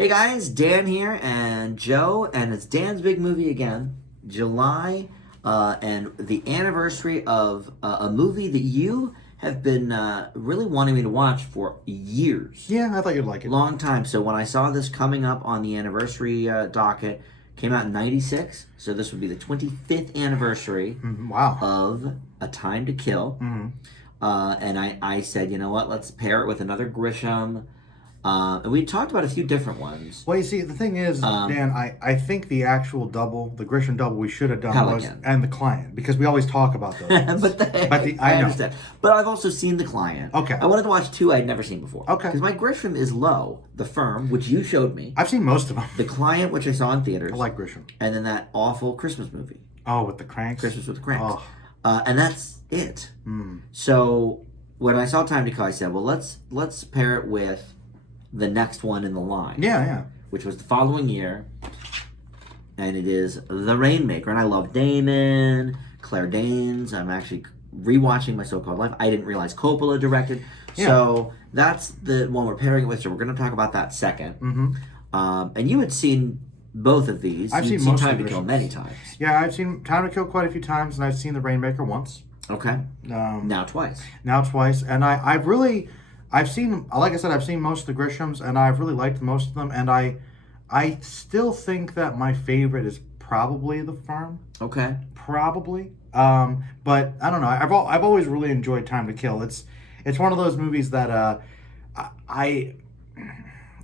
Hey guys, Dan here and Joe, and it's Dan's big movie again, July, and the anniversary of a movie that you have been really wanting me to watch for years. Yeah, I thought you'd like it. Long time. So when I saw this coming up on the anniversary docket, came out in '96, so this would be the 25th anniversary Wow. of A Time to Kill. And I said, you know what, let's pair it with another Grisham. And we talked about a few different ones. Well, you see, the thing is, Dan, I think the actual double, the Grisham double we should have done Pelican. was, and The Client, because we always talk about those ones. I understand. But I've also seen The Client. Okay. I wanted to watch two I'd never seen before. Okay. Because my Grisham is low. The Firm, which you showed me. I've seen most of them. The Client, which I saw in theaters. I like Grisham. And then that awful Christmas movie. Oh, with the cranks? Christmas with the Cranks. Oh. And that's it. So when I saw Time to Kill, I said, well, let's pair it with the next one in the line. Yeah. Which was the following year. And it is The Rainmaker. And I love Damon, Claire Danes. I'm actually rewatching My So-Called Life. I didn't realize Coppola directed. Yeah. So that's the one we're pairing it with. So we're going to talk about that second. And you had seen both of these. I've You'd seen most Time of to the Kill Grishams. many times. Yeah, I've seen Time to Kill quite a few times, and I've seen The Rainmaker once. Okay. Now twice. Now twice. And I've seen, like I said, I've seen most of the Grishams, and I've really liked most of them, and I still think that my favorite is probably The Firm. Okay. Probably. But I don't know. I've always really enjoyed Time to Kill. It's one of those movies that I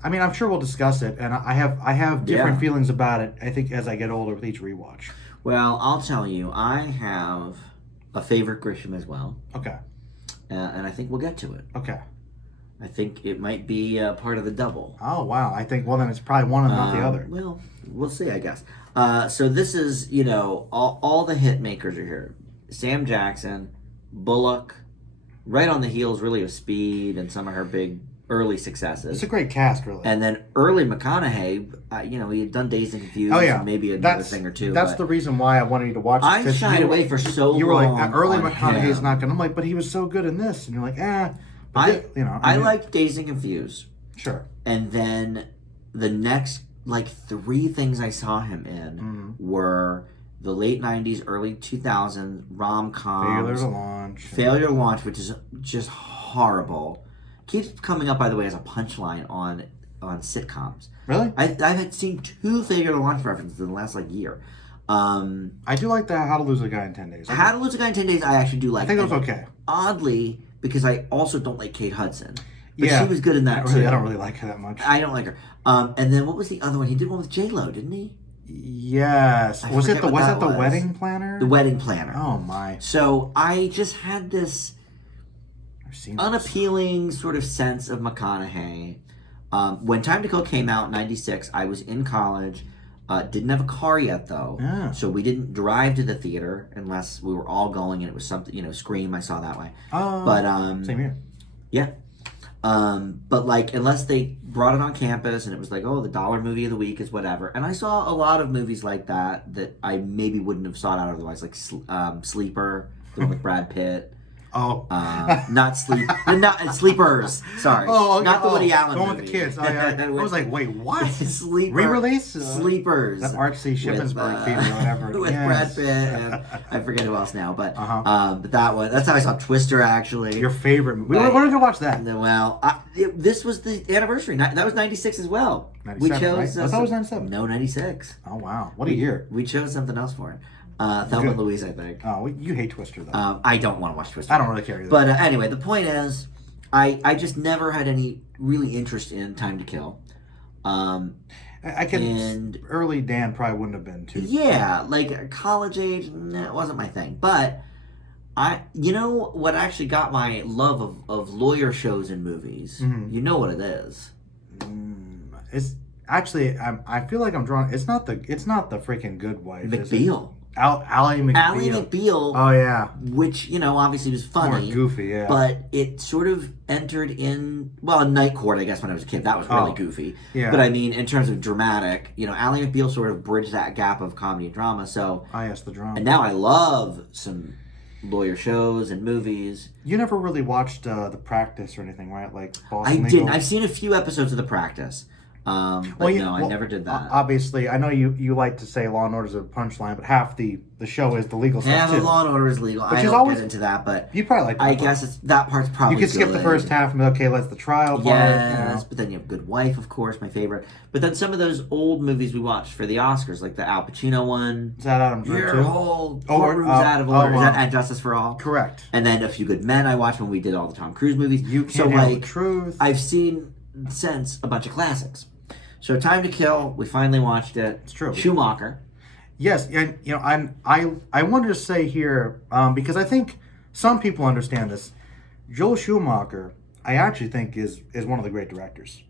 mean, I'm sure we'll discuss it, and I have different feelings about it, I think, as I get older with each rewatch. Well, I'll tell you, I have a favorite Grisham as well. Okay. And I think we'll get to it. Okay. I think it might be part of the double. Oh, wow. I think, well, then it's probably one and not the other. Well, we'll see, I guess. So this is, all the hit makers are here. Sam Jackson, Bullock, right on the heels, really, of Speed and some of her big early successes. It's a great cast, really. And then early McConaughey, he had done Dazed and Confused. Oh, yeah. And maybe another thing or two. That's the reason why I wanted you to watch it. I shied away for so long. You were like, early on McConaughey's him. not going to, I'm like, but he was so good in this. And you're like, I liked Dazed and Confused. Sure. And then the next, three things I saw him in were the late 90s, early 2000s rom-coms. Failure to Launch, which is just horrible. Keeps coming up, by the way, as a punchline on sitcoms. Really? I've had seen two Failure to Launch references in the last, year. I do like that How to Lose a Guy in 10 Days. How to Lose a Guy in 10 Days, I actually do like. I think that was okay. Oddly, because I also don't like Kate Hudson. But yeah, she was good in that, too. I don't really like her that much. I don't like her. And then what was the other one? He did one with J-Lo, didn't he? Yes. Was that the Wedding Planner? The Wedding Planner. Oh, my. So I just had this unappealing sort of sense of McConaughey. When Time to Kill came out in 96, I was in college. Didn't have a car yet, though. Yeah. So we didn't drive to the theater unless we were all going and it was something, Scream, I saw that way. Oh, but, same here. Yeah. But unless they brought it on campus and it was the $1 movie of the week is whatever. And I saw a lot of movies like that I maybe wouldn't have sought out otherwise, like Sleeper, the one with Brad Pitt. Oh. Not Sleepers. Sorry. Oh, okay. Not the Woody Allen one movie. with the kids. Oh, yeah. I was like, wait, what? Re-release? Sleepers. That Artsy Shippensburg film or whatever. With Brad Pitt and I forget who else now, but that one. That's how I saw Twister, actually. Your favorite movie. We're going to watch that. Well, this was the anniversary. That was 96 as well. 97, we chose. Right? I thought it was 97. No, 96. Oh, wow. What a year. We chose something else for it. Thelma and Louise, I think. Oh, you hate Twister, though. I don't want to watch Twister. I don't really care either. But anyway, the point is, I just never had any really interest in Time to Kill. Early Dan probably wouldn't have been, too. Yeah, college age, it wasn't my thing. But, what actually got my love of lawyer shows and movies? You know what it is. It's actually, I feel like I'm drawn. It's not the freaking Good Wife. McBeal. Ally McBeal. Ally McBeal. Oh, yeah. Which, obviously was funny. More goofy, yeah. But it sort of entered in Night Court, I guess, when I was a kid. That was really goofy. Yeah. But, in terms of dramatic, Ally McBeal sort of bridged that gap of comedy and drama. So, yes, the drama. And now I love some lawyer shows and movies. You never really watched The Practice or anything, right? Like Boston I Legal? didn't. I've seen a few episodes of The Practice. No, I never did that. Obviously, I know you like to say Law and Order is a punchline, but half the show is the legal stuff half too. of Law and Order is legal. I don't get into that, but you probably like that I part. guess that part's probably you could skip the first half and be okay, let's the trial part. Yes, but then you have Good Wife, of course, my favorite. But then some of those old movies we watched for the Oscars, like the Al Pacino one. Is that Adam Drive too? Your whole courtroom's out of order. Is that And Justice for All? Correct. And then A Few Good Men I watched when we did all the Tom Cruise movies. You Can't Handle the Truth. I've seen since a bunch of classics. So Time to Kill, we finally watched it. It's true. Schumacher. Yes, and I wanted to say here because I think some people understand this. Joel Schumacher, I actually think is one of the great directors.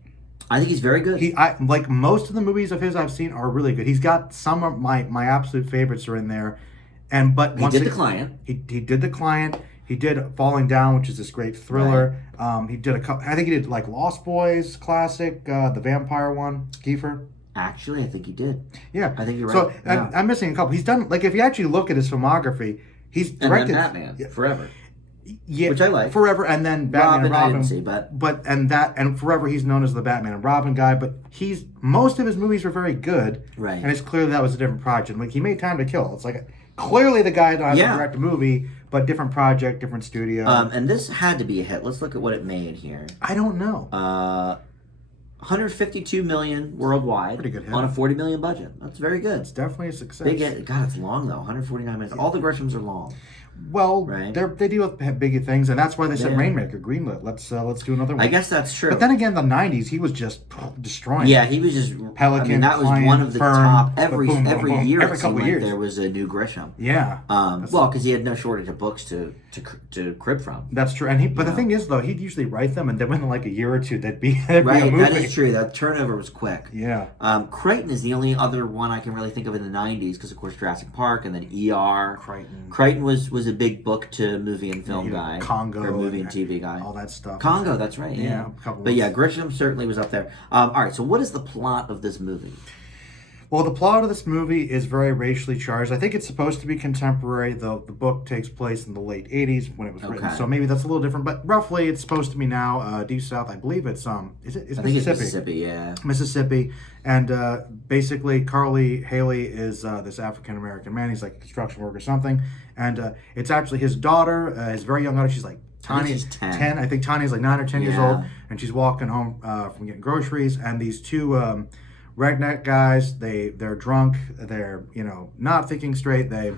I think he's very good. Like most of the movies of his I've seen are really good. He's got some of my absolute favorites are in there, but he did The Client. He did The Client. He did Falling Down, which is this great thriller. Right. He did I think he did like Lost Boys classic, the vampire one, Kiefer. Actually, I think he did. Yeah, I think you're right. So yeah. I'm missing a couple. He's done if you actually look at his filmography, he's directed and then Batman Forever. Yeah, which I like. Forever, and then Batman and Robin. I didn't see, but and Forever, he's known as the Batman and Robin guy. But most of his movies were very good, right? And it's clear that was a different project. Like he made Time to Kill. It's like clearly the guy knows how to direct a movie, but different project, different studio. And this had to be a hit. Let's look at what it made here. I don't know. 152 million worldwide. Pretty good hit. On a 40 million budget. That's very good. It's definitely a success. Big hit. God, it's long though. 149 minutes. Yeah. All the Grishams are long. Well, they deal with big things, and that's why they said Rainmaker, greenlit. Let's do another one. I guess that's true. But then again, the '90s, he was just destroying. Yeah, he was just Pelican. I mean, that was Client, one of the Fern, top every year. Every couple of years, there was a new Grisham. Yeah. Well, because he had no shortage of books to crib from. That's true, and the thing is, though, he'd usually write them, and then within like a year or two, they'd be a movie. That is true. That turnover was quick. Yeah. Crichton is the only other one I can really think of in the '90s, because of course Jurassic Park and then ER. Crichton was a big book to movie and film guy. Congo. Or movie and TV guy. All that stuff. Congo, that's right. Yeah. But yeah, Grisham certainly was up there. All right, so what is the plot of this movie? Well, the plot of this movie is very racially charged. I think it's supposed to be contemporary. The book takes place in the late 80s when it was written. So maybe that's a little different. But roughly, it's supposed to be now due south. I believe it's I Mississippi. think it's Mississippi, yeah. Mississippi. And basically, Carly Haley is this African-American man. He's like a construction worker or something. And it's actually his daughter, his very young daughter. She's like Tanya's 10. I think Tanya's like 9 or 10 years old. And she's walking home from getting groceries. And these two redneck guys, they're drunk. They're, not thinking straight. They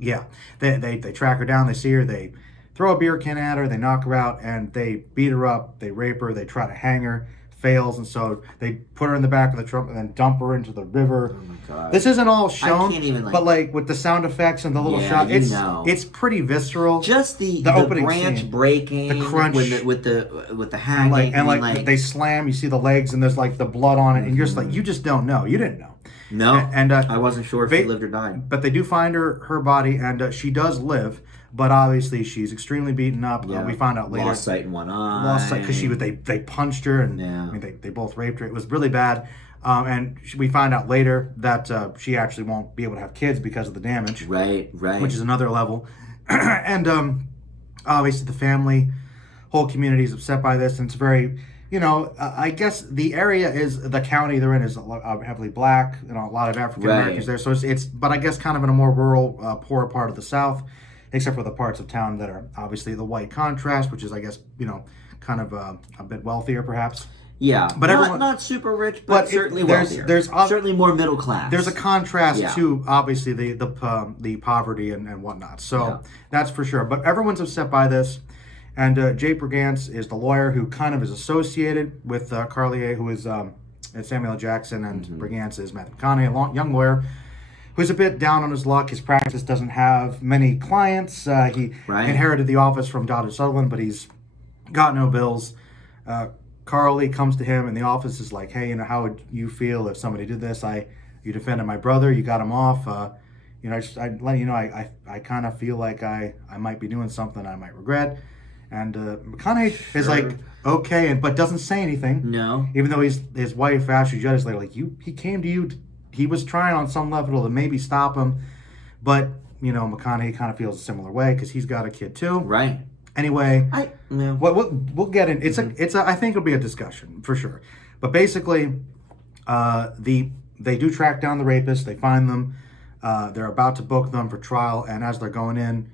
track her down. They see her. They throw a beer can at her. They knock her out. And they beat her up. They rape her. They try to hang her. Fails, and so they put her in the back of the truck and then dump her into the river. Oh my God. This isn't all shown, I can't even, but like with the sound effects and the little shot, it's pretty visceral. Just the opening branch scene, breaking, the crunch with the hanging, and they slam. You see the legs and there's like the blood on it, and you're just like, you just don't know. You didn't know. No, and I wasn't sure if she lived or died. But they do find her body, and she does live. But obviously, she's extremely beaten up. Yeah. We found out later. Lost sight in one eye. Lost sight because they punched her, and I mean, they both raped her. It was really bad. And we find out later that she actually won't be able to have kids because of the damage. Right. Which is another level. And obviously, the family, whole community is upset by this, and it's very. I guess the area the county they're in is heavily black, a lot of African Americans there. So it's, but I guess kind of in a more rural, poorer part of the South, except for the parts of town that are obviously the white contrast, which is, I guess, kind of a bit wealthier perhaps. Yeah, but everyone not super rich, but certainly wealthier. There's certainly more middle class. There's a contrast to obviously the poverty and whatnot. So that's for sure. But everyone's upset by this. And Jay Brigance is the lawyer who kind of is associated with Carlier, who is Samuel L. Jackson, and Brigance is Matthew McConaughey, a young lawyer who's a bit down on his luck. His practice doesn't have many clients. He inherited the office from Dodger Sutherland, but he's got no bills. Carly comes to him in the office, is like, hey, how would you feel if somebody did this? You defended my brother, you got him off. I'd let you know, I kind of feel like I might be doing something I might regret. And McConaughey is like, okay, but doesn't say anything. No. Even though his wife actually judges later, like, he came to you, he was trying on some level to maybe stop him. But, McConaughey kind of feels a similar way because he's got a kid too. Right. Anyway, we'll get in. I think it'll be a discussion for sure. But basically, They do track down the rapists. They find them. They're about to book them for trial, and as they're going in,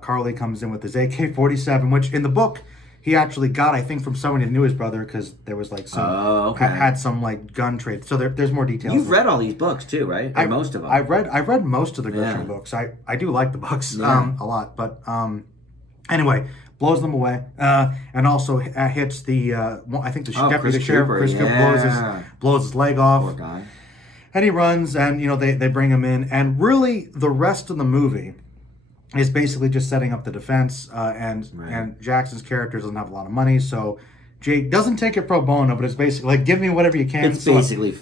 Carly comes in with his AK-47, which in the book he actually got, I think, from someone who knew his brother, because there was like some had some like gun trade. So there's more details. You've read all these books too, right? Or most of them. I read most of the Grisham books. I do like the books a lot, but anyway, blows them away, and also hits the I think the deputy sheriff Chris Cooper blows his leg off. Poor guy. And he runs, and they bring him in, and really the rest of the movie is basically just setting up the defense, and Jackson's character doesn't have a lot of money, so Jake doesn't take it pro bono, but it's basically like, give me whatever you can. It's basically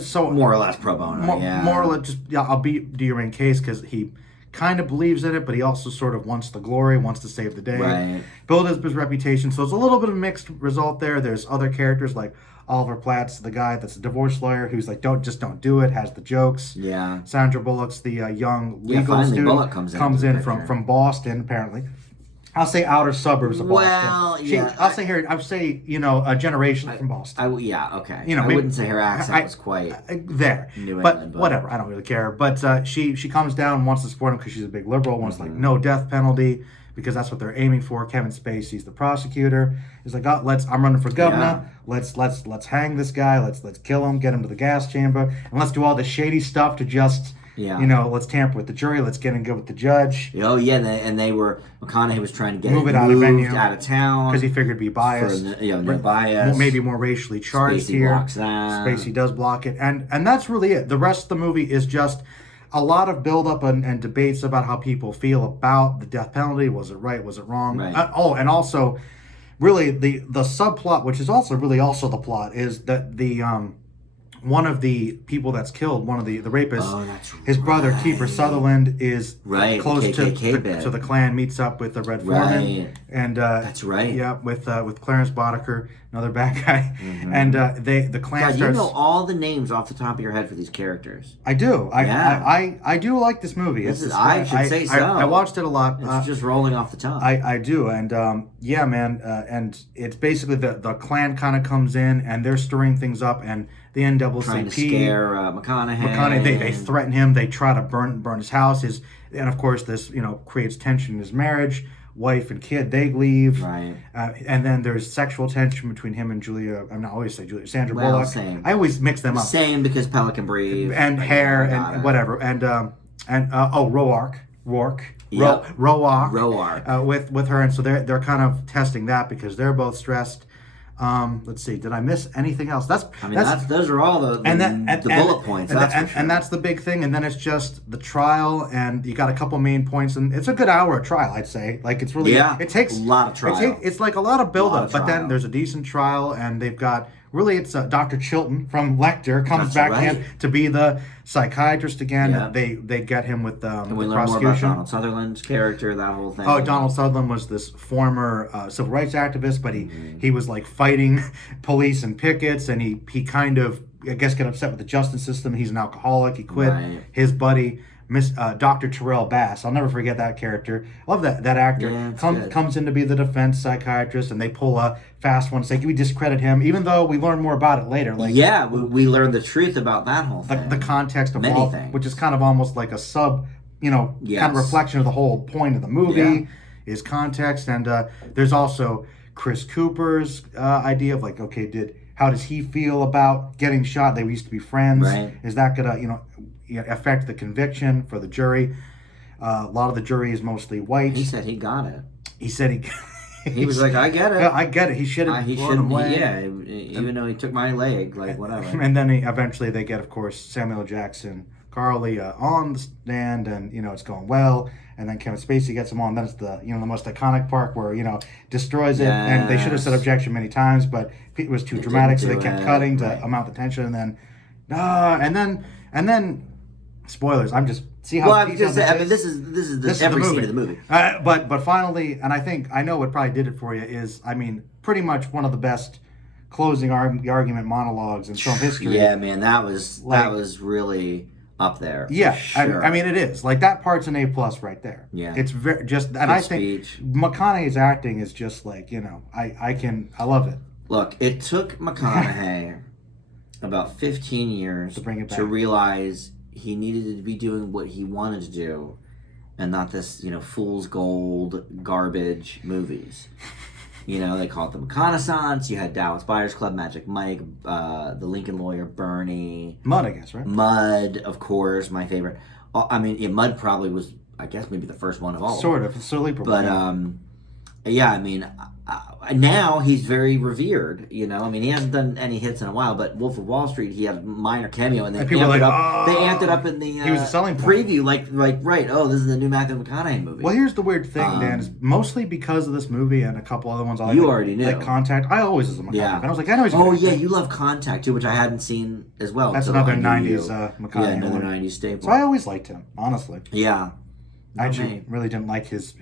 so more or less pro bono. More or less, just I'll do your main case, because he kind of believes in it, but he also sort of wants the glory, wants to save the day, build his reputation. So it's a little bit of a mixed result there. There's other characters like Oliver Platt's the guy that's a divorce lawyer who's like, don't do it, has the jokes. Yeah. Sandra Bullock's the young legal student. Bullock comes in from Boston, apparently. I'll say outer suburbs of Boston. Well, yeah. I'll say a generation from Boston. Okay. I wouldn't say her accent was quite there. New but England, whatever, I don't really care. But she comes down, wants to support him because she's a big liberal, wants like no death penalty, because that's what they're aiming for. Kevin Spacey's the prosecutor. He's like, I'm running for governor. Yeah. Let's hang this guy. Let's kill him. Get him to the gas chamber, and let's do all the shady stuff to just let's tamper with the jury. Let's get in good with the judge. Oh yeah, and McConaughey was trying to get it out of town because he figured it'd be biased. No bias. Maybe more racially charged Spacey here. Blocks that. Spacey does block it, and that's really it. The rest of the movie is just a lot of build-up and debates about how people feel about the death penalty. Was it right? Was it wrong? Right. And also, really, the subplot, which is also the plot, is that the one of the people that's killed, one of the rapists, his brother Kiefer Sutherland is close to the Klan, meets up with the Red Foreman, and that's right. Yeah, with Clarence Boddicker, another bad guy, and the Klan starts. You know all the names off the top of your head for these characters. I do. I do like this movie. I should say so. I watched it a lot. It's just rolling off the top. I do, and man, and it's basically the Klan kind of comes in, and they're stirring things up, and the NAACP trying to scare McConaughey. They threaten him. They try to burn his house. And of course this creates tension in his marriage. Wife and kid, they leave. Right. And then there's sexual tension between him and Sandra Bullock. Same. I always mix them up. Same, because Pelican Brief and hair and whatever and Roark. Yep. Roark. With her, and so they're kind of testing that because they're both stressed. Let's see. Did I miss anything else? Those are all the bullet points. And that's the big thing. And then it's just the trial, and you got a couple main points, and it's a good hour of trial, I'd say. Like it's really it takes a lot of trial. It's like a lot of build up, but then there's a decent trial, and they've got. Really, it's Dr. Chilton from Lecter comes back in to be the psychiatrist again. Yeah. They get him with the prosecution. We learn more about Donald Sutherland's character, that whole thing. Oh, Donald Sutherland was this former civil rights activist, but he was like fighting police and pickets, and he kind of, I guess, got upset with the justice system. He's an alcoholic. He quit. Right. His buddy, Dr. Terrell Bass. I'll never forget that character. Love that actor. Yeah, comes in to be the defense psychiatrist, and they pull a fast one. Say, can we discredit him? Even though we learn more about it later. Like we learn the truth about that whole thing. The context of all things, which is kind of almost like a sub, kind of reflection of the whole point of the movie is context. And there's also Chris Cooper's idea of like, okay, how does he feel about getting shot? They used to be friends. Right. Is that gonna affect the conviction for the jury? A lot of the jury is mostly white. He said he got it. He said he was like, I get it. Yeah, I get it. He should have. Even though he took my leg, like whatever. And then eventually they get, of course, Samuel Jackson, Carly on the stand, and it's going well. And then Kevin Spacey gets him on. Then it's the the most iconic part where destroys it. Yes. And they should have said objection many times, but it was too dramatic, so they kept cutting to amount the tension. And then and then spoilers. I'm just. See how this is every scene of the movie. But finally, and I know what probably did it for you is, pretty much one of the best closing argument monologues in film history. Yeah, man, that was really up there. Yeah, sure. It is. Like that part's an A+ right there. Yeah, it's very just, and I think McConaughey's acting is just like I love it. Look, it took McConaughey about 15 years to bring it back. To realize he needed to be doing what he wanted to do, and not this, fool's gold garbage movies. They call it The Reconnaissance. You had Dallas Buyers Club, Magic Mike, The Lincoln Lawyer, Bernie. Mud, I guess, right? Mud, of course, my favorite. Mud probably was, I guess, maybe the first one of all. Sort of. It's silly, but now he's very revered. He hasn't done any hits in a while. But Wolf of Wall Street, he had a minor cameo, and they amped it up in the he was a selling point. Preview, like right. Oh, this is the new Matthew McConaughey movie. Well, here's the weird thing, Dan. Is mostly because of this movie and a couple other ones. You already knew. Like Contact. I always was a McConaughey. Yeah. I was like, I know he's. Oh yeah, you love Contact too, which I hadn't seen as well. That's another '90s McConaughey. Yeah, another '90s staple. So I always liked him, honestly. Yeah. I actually really didn't like his.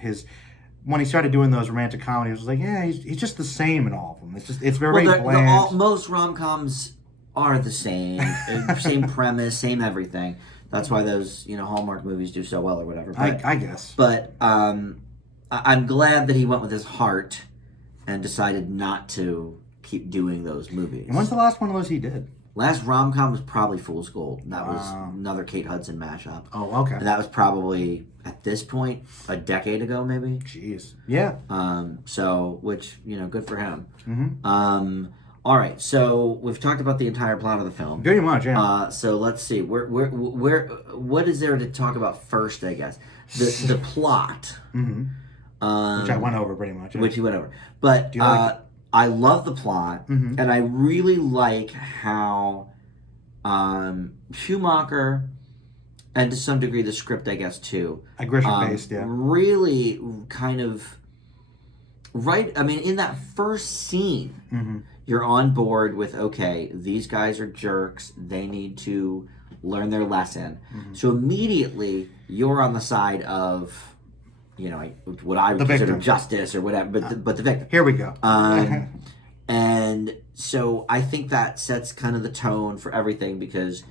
When he started doing those romantic comedies, I was like, yeah, he's just the same in all of them. It's very bland. Most rom-coms are the same. Same premise, same everything. That's why those, Hallmark movies do so well or whatever. But, I guess. But I'm glad that he went with his heart and decided not to keep doing those movies. And when's the last one of those he did? Last rom-com was probably Fool's Gold. That was another Kate Hudson mashup. Oh, okay. And that was probably, at this point, a decade ago, maybe. Jeez. Yeah. Which, good for him. Mm-hmm. All right, so we've talked about the entire plot of the film. Pretty much, yeah. So let's see. What is there to talk about first, I guess? The plot. Mm-hmm. Which I went over pretty much. Yeah. Which you went over. But, do you like it? I love the plot, and I really like how Schumacher, and to some degree the script, I guess, too. Grisham based, yeah. Really kind of, in that first scene, you're on board with, okay, these guys are jerks, they need to learn their lesson. So immediately, you're on the side of... what I would consider justice or whatever, but the victim. Here we go. And so I think that sets kind of the tone for everything, because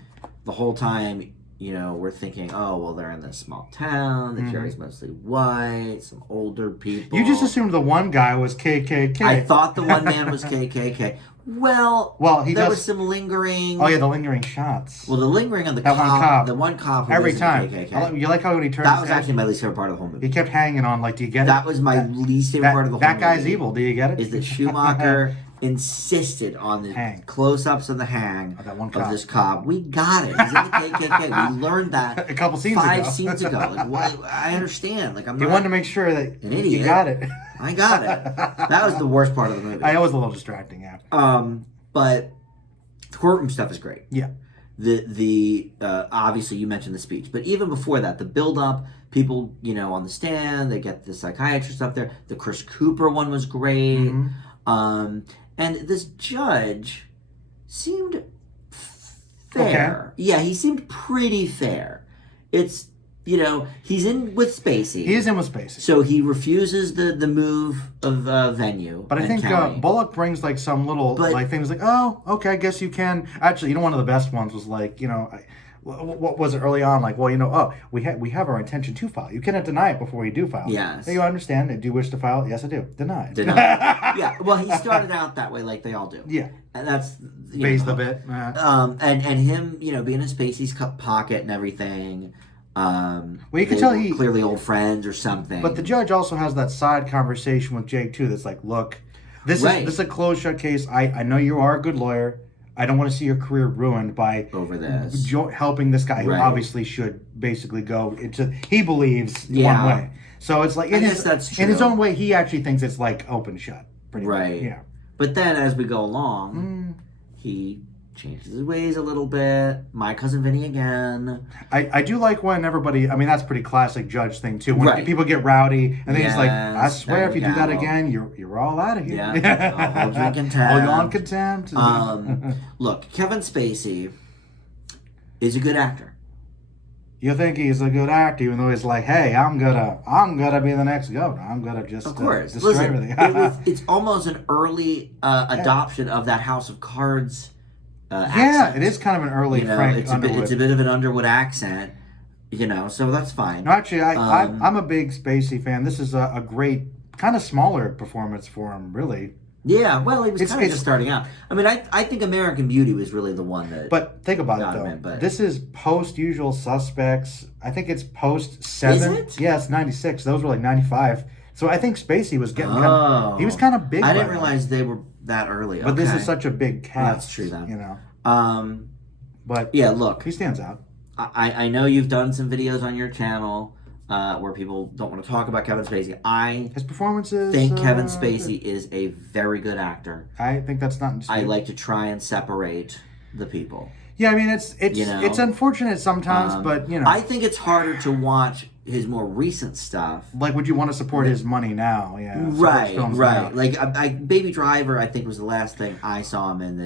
the whole time, we're thinking, oh, well, they're in this small town, the jury's mostly white, some older people. You just assumed the one guy was KKK. I thought the one man was KKK. Well, there was some lingering... Oh, yeah, the lingering shots. Well, the lingering on the one cop who every time. KKK. You like how when he turned... That was actually my least favorite part of the whole movie. He kept hanging on, like, do you get it? That was my least favorite part of the whole movie. That guy's evil, do you get it? Is that Schumacher insisted on the close-ups of the hang of this cop. We got it. He's in the KKK. We learned that a couple scenes 5 scenes ago. I understand. I'm he wanted to make sure that an idiot. You got it. I got it. That was the worst part of the movie. I was a little distracting, yeah. But the courtroom stuff is great. Yeah. The obviously you mentioned the speech, but even before that, the build-up, people on the stand, they get the psychiatrist up there. The Chris Cooper one was great. And this judge seemed fair. Okay. Yeah, he seemed pretty fair. It's, he's in with Spacey. He is in with Spacey. So he refuses the move of venue. But I think Bullock brings like some little things like, oh, okay, I guess you can. Actually, one of the best ones was like, what was it early on? Like, well, we have our intention to file. You cannot deny it before you do file. Yes. Do you understand? Do you wish to file? Yes, I do. Deny it. Yeah. Well, he started out that way, like they all do. Yeah. And that's based a bit. And him, being in Spacey's pocket and everything. Well, you can tell he clearly old friends or something. But the judge also has that side conversation with Jake too. That's like, look, this is a closed shut case. I know you are a good lawyer. I don't want to see your career ruined by over this helping this guy who obviously should basically go into. He believes one way, so it's like in his own way. He actually thinks it's like open shut, pretty much. Yeah. But then as we go along, he changes his ways a little bit. My cousin Vinny again. I do like when everybody. I mean, that's pretty classic judge thing too. When people get rowdy and then he's like, "I swear, if you do that again, you're all out of here." Yeah, all drink contempt. All on contempt. Look, Kevin Spacey is a good actor. You think he's a good actor, even though he's like, "Hey, I'm gonna be the next governor. I'm gonna just destroy everything." It's almost an early adoption of that House of Cards. It is kind of an early Frank Underwood. It's a bit of an Underwood accent, so that's fine. No, actually, I'm a big Spacey fan. This is a great, kind of smaller performance for him, really. Yeah, well, he was kind of just starting out. I mean, I think American Beauty was really the one that. But think about it though. This is post Usual Suspects. I think it's post 7. Is it? Yeah, it's 96. Those were like 95. So I think Spacey was getting. He was kind of big. I didn't realize they were that early. But this is such a big cast. Well, that's true then. You know. But yeah, look, he stands out. I know you've done some videos on your channel. Where people don't want to talk about Kevin Spacey. His performances. Think Kevin Spacey is a very good actor. I think that's not in dispute. I like to try and separate the people. Yeah, I mean it's unfortunate sometimes, but you know. I think it's harder to watch his more recent stuff. Like, would you want to support his money now? Yeah. Right. Now. Like, Baby Driver, I think was the last thing I saw him in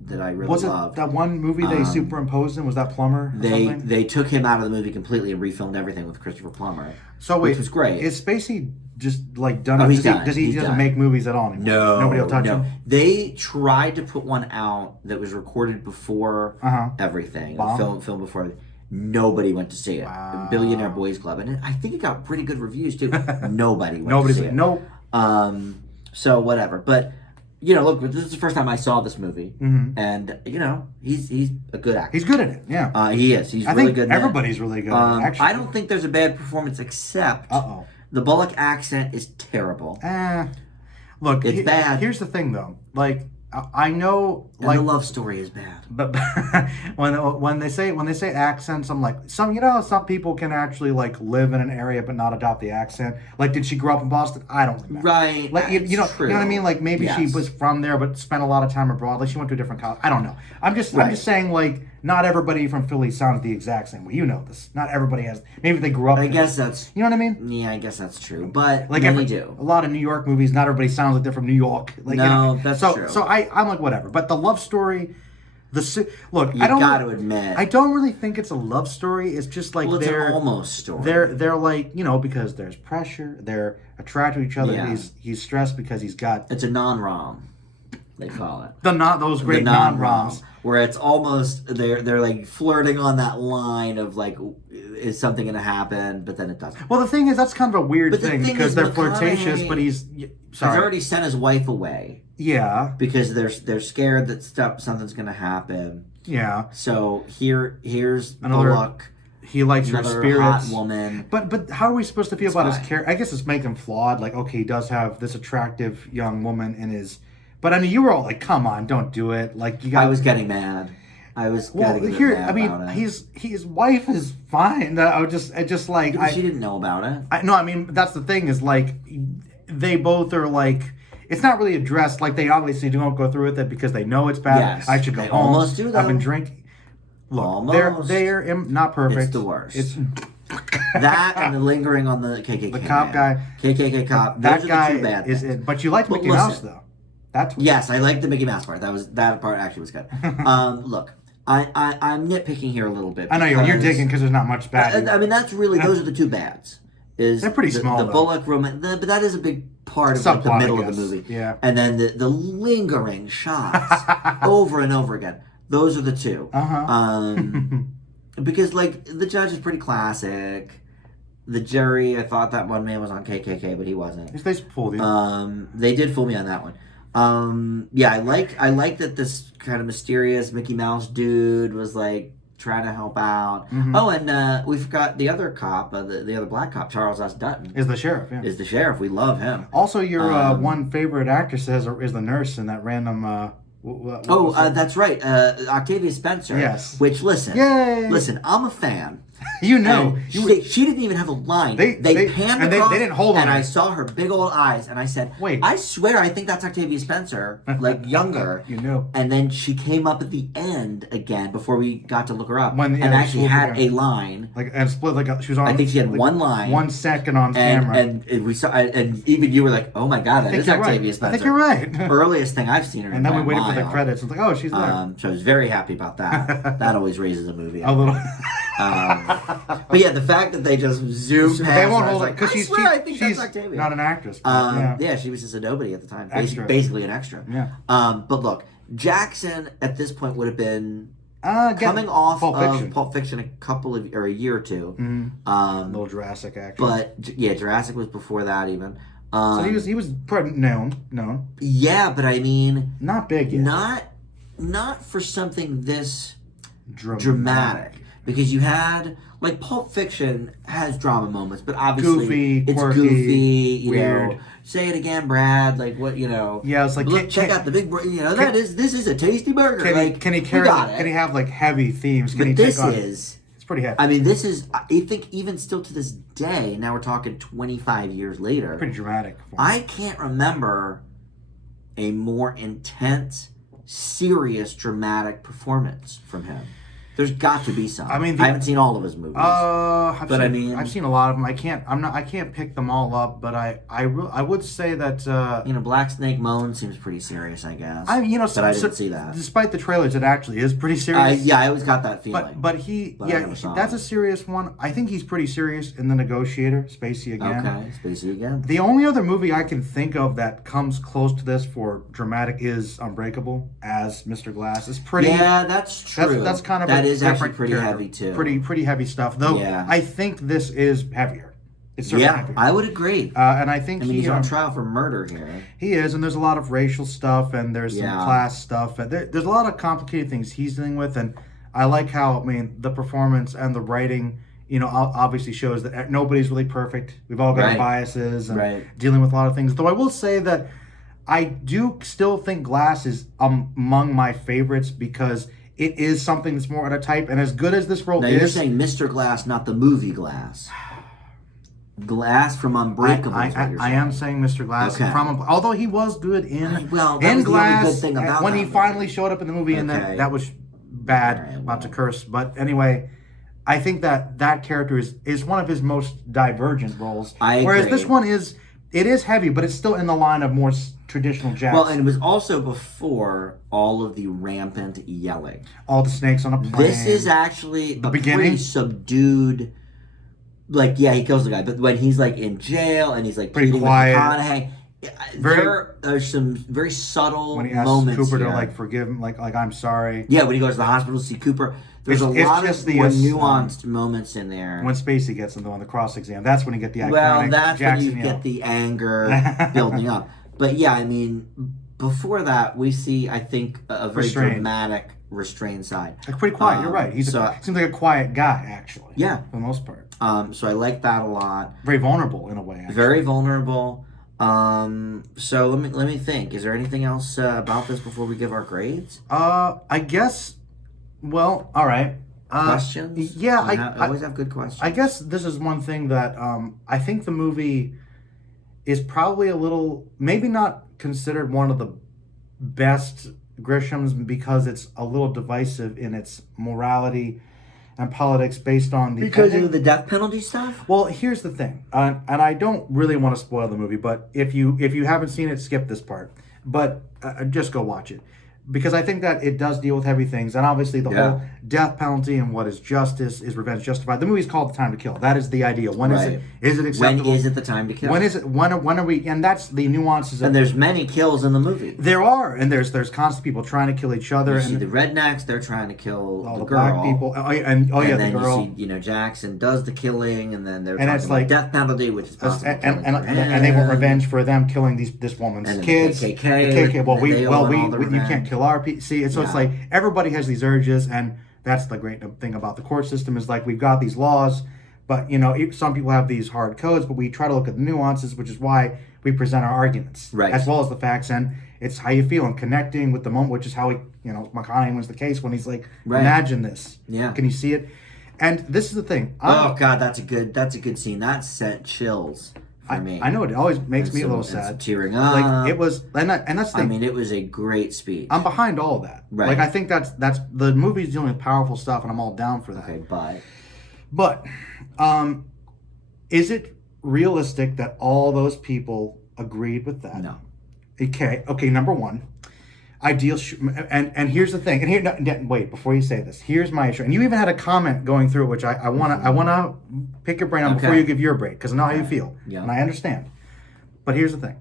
that I really loved. That one movie they superimposed in? Was that Plumber? They took him out of the movie completely and refilmed everything with Christopher Plummer. So wait, which was great. Is Spacey just like done? Oh, he doesn't make movies at all anymore? No, nobody will touch him. They tried to put one out that was recorded before everything, film before everything. Nobody went to see it. Wow. Billionaire Boys Club, and I think it got pretty good reviews too. Nobody went to see it. No. So whatever, but you know, look, this is the first time I saw this movie, and you know, he's a good actor. He's good at it. Yeah, he is. He's really good. Everybody's really good. At it, actually, I don't think there's a bad performance except the Bullock accent is terrible. Look, it's bad. Here's the thing, though. Like, I know, and the love story is bad. But when they say accents, I'm like, some people can actually like live in an area but not adopt the accent. Like, did she grow up in Boston? I don't remember. Right. Like, you know what I mean? Like, maybe she was from there but spent a lot of time abroad. Like, she went to a different college. I don't know. I'm just saying, like, not everybody from Philly sounds the exact same way. You know this. Not everybody has. Maybe they grew up. I guess that's. You know what I mean? Yeah, I guess that's true. But like many do. A lot of New York movies, not everybody sounds like they're from New York. Like, no, that's true. So I'm like, whatever. But the love story, look, I got to admit, I don't really think it's a love story. It's just like it's an almost story. They're like, you know, because there's pressure. They're attracted to each other. Yeah. He's stressed because he's got. It's a non-rom. They call it those great non-roms. Where it's almost they're like flirting on that line of like, is something going to happen? But then it doesn't. Well, the thing is, that's kind of a weird thing because they're flirtatious, but he's already sent his wife away. Yeah, because they're scared that something's going to happen. Yeah. So here's another Bullock. He likes her spirits. Hot woman. But how are we supposed to feel about his character? I guess it's making him flawed. Like, okay, he does have this attractive young woman in his. But I mean, you were all like, "Come on, don't do it!" Like you got. I was getting mad. I was getting mad. I mean, about it. His wife is fine. I just like she didn't know about it. I mean, that's the thing is like, they both are like. It's not really addressed. Like they obviously don't go through with it because they know it's bad. Yes, I should go home. Almost do that. I've been drinking. Look, they're not perfect. It's the worst. It's that and the lingering on the KKK. The cop guy. KKK cop. That guy are the two bad is it. But you liked Mickey Mouse though. Yes, I like the Mickey Mouse part. That part actually was good. Look, I'm nitpicking here a little bit. I know you're digging because there's not much bad. I mean, that's really those are the two bads. They're pretty small. The Bullock romance, but that is a big part of like, the middle of the movie. Yeah, and then the lingering shots over and over again. Those are the two. Because like the judge is pretty classic. The jury, I thought that one man was on KKK, but he wasn't. They fooled you. They did fool me on that one. Yeah, I like that this kind of mysterious Mickey Mouse dude was like trying to help out. Oh, and we forgot the other cop, the other black cop, Charles S. Dutton. Is the sheriff, yeah. Is the sheriff. We love him. Also, your one favorite actress is the nurse in that random... that's right. Octavia Spencer. Yes. Which, listen. Yay! Listen, I'm a fan. You know. She didn't even have a line. They panned across, they didn't hold on. And I saw her big old eyes, and I said, "Wait, I swear, I think that's Octavia Spencer, like younger." You know. And then she came up at the end again before we got to look her up, and actually had a line. And split she was on. I think she had one line, 1 second on camera, and we saw, and even you were like, "Oh my god, that is Octavia Spencer." I think you're right. Earliest thing I've seen her. And then we waited for the credits. It's like, oh, she's there. So I was very happy about that. That always raises a movie. A little. But yeah, the fact that they just zoomed past they won't her, hold it because she's not an actress. Yeah, she was just a nobody at the time, basically an extra. Yeah. But look, Jackson at this point would have been coming off of Pulp Fiction a year or two. A little Jurassic action. But yeah, Jurassic was before that even. So he was pretty known. Yeah, but I mean, not big yet. Not for something this dramatic. Because you had, like, Pulp Fiction has drama moments, but obviously it's quirky, goofy, weird. Say it again, Brad. Like, what, Yeah, it's like, check out the big, this is a tasty burger. Can he have, like, heavy themes? It's pretty heavy. I mean, this is, I think, even still to this day, now we're talking 25 years later. Pretty dramatic. I can't remember a more intense, serious, dramatic performance from him. There's got to be some. I mean, I haven't seen all of his movies. I've seen a lot of them. I can't pick them all up, but I would say that Black Snake Moan seems pretty serious, I guess. But I didn't see that. Despite the trailers, it actually is pretty serious. I always got that feeling. But that's a serious one. I think he's pretty serious in The Negotiator, Spacey again. Okay, Spacey again. The only other movie I can think of that comes close to this for dramatic is Unbreakable as Mr. Glass. It's pretty. Yeah, that's true. That's kind of that is actually pretty heavy too. Pretty heavy stuff, though. Yeah. I think this is heavier. It's certainly heavier. I would agree. And I think he's on trial for murder here. He is, and there's a lot of racial stuff, and there's some class stuff, and there's a lot of complicated things he's dealing with. And I like how the performance and the writing, obviously shows that nobody's really perfect. We've all got biases and dealing with a lot of things. Though I will say that I do still think Glass is among my favorites because it is something that's more at a type, and as good as this role is... Now, you're saying Mr. Glass, not the movie Glass. Glass from Unbreakable is what you're saying. I am saying Mr. Glass from... Although he was good in Glass, the only good thing about when he finally showed up in the movie, and that was bad, not to curse. But anyway, I think that character is one of his most divergent roles. Whereas this one is heavy, but it's still in the line of more traditional Jackson. Well, and it was also before all of the rampant yelling. All the snakes on a plane. This is actually a pretty subdued... Like, he kills the guy, but when he's, like, in jail and he's, like, pretty quiet. McConaughey, there are some very subtle when he asks moments Cooper here. To, like, forgive him, like I'm sorry. Yeah, when he goes to the hospital to see Cooper. There's a lot of more nuanced moments in there. When Spacey gets him, though, on the cross-exam, that's when you get the iconic Well, that's Jackson when you get the anger building up. But, before that, we see, I think, a very dramatic, restrained side. Like pretty quiet, you're right. He seems like a quiet guy, actually. Yeah. For the most part. So I like that a lot. Very vulnerable, in a way, actually. Very vulnerable. So let me think. Is there anything else about this before we give our grades? I guess... Well, all right. Questions? Yeah, I always have good questions. I guess this is one thing that I think the movie is probably a little, maybe not considered one of the best Grishams because it's a little divisive in its morality and politics based on the because of the death penalty stuff. Well, here's the thing, and I don't really want to spoil the movie, but if you haven't seen it, skip this part. But just go watch it. Because I think that it does deal with heavy things, and obviously the whole death penalty and what is justice, is revenge justified? The movie's called The Time to Kill. That is the idea. When is it? Is it acceptable? When is it the time to kill? When is it? When are we? And that's the nuances. And there's many kills in the movie. There are, and there's constant people trying to kill each other. You see the rednecks; they're trying to kill all the girl. Black people. And then the girl. You see, Jackson does the killing, and then they're talking about death penalty, which is possible. And they want revenge for them killing this woman's kids. The KKK. You can't kill our people. See, so it's like everybody has these urges, and that's the great thing about the court system is like we've got these laws, but some people have these hard codes, but we try to look at the nuances, which is why we present our arguments, as well as the facts, and it's how you feel and connecting with the moment, which is how McConaughey wins the case when he's like, imagine this, can you see it? And this is the thing. Oh God, that's a good scene. That sent chills. For me. I know it always makes me a little sad. Tearing up. Like it was, and that's the thing. I mean, it was a great speech. I'm behind all of that. Right. Like I think that's the movie's dealing with powerful stuff, and I'm all down for that. Okay, but, is it realistic that all those people agreed with that? No. Okay. Number one, ideal. And here's the thing. And here, wait, before you say this, here's my issue. And you even had a comment going through it, which I wanna pick your brain on before you give your break, because I know how you feel, and I understand. But here's the thing.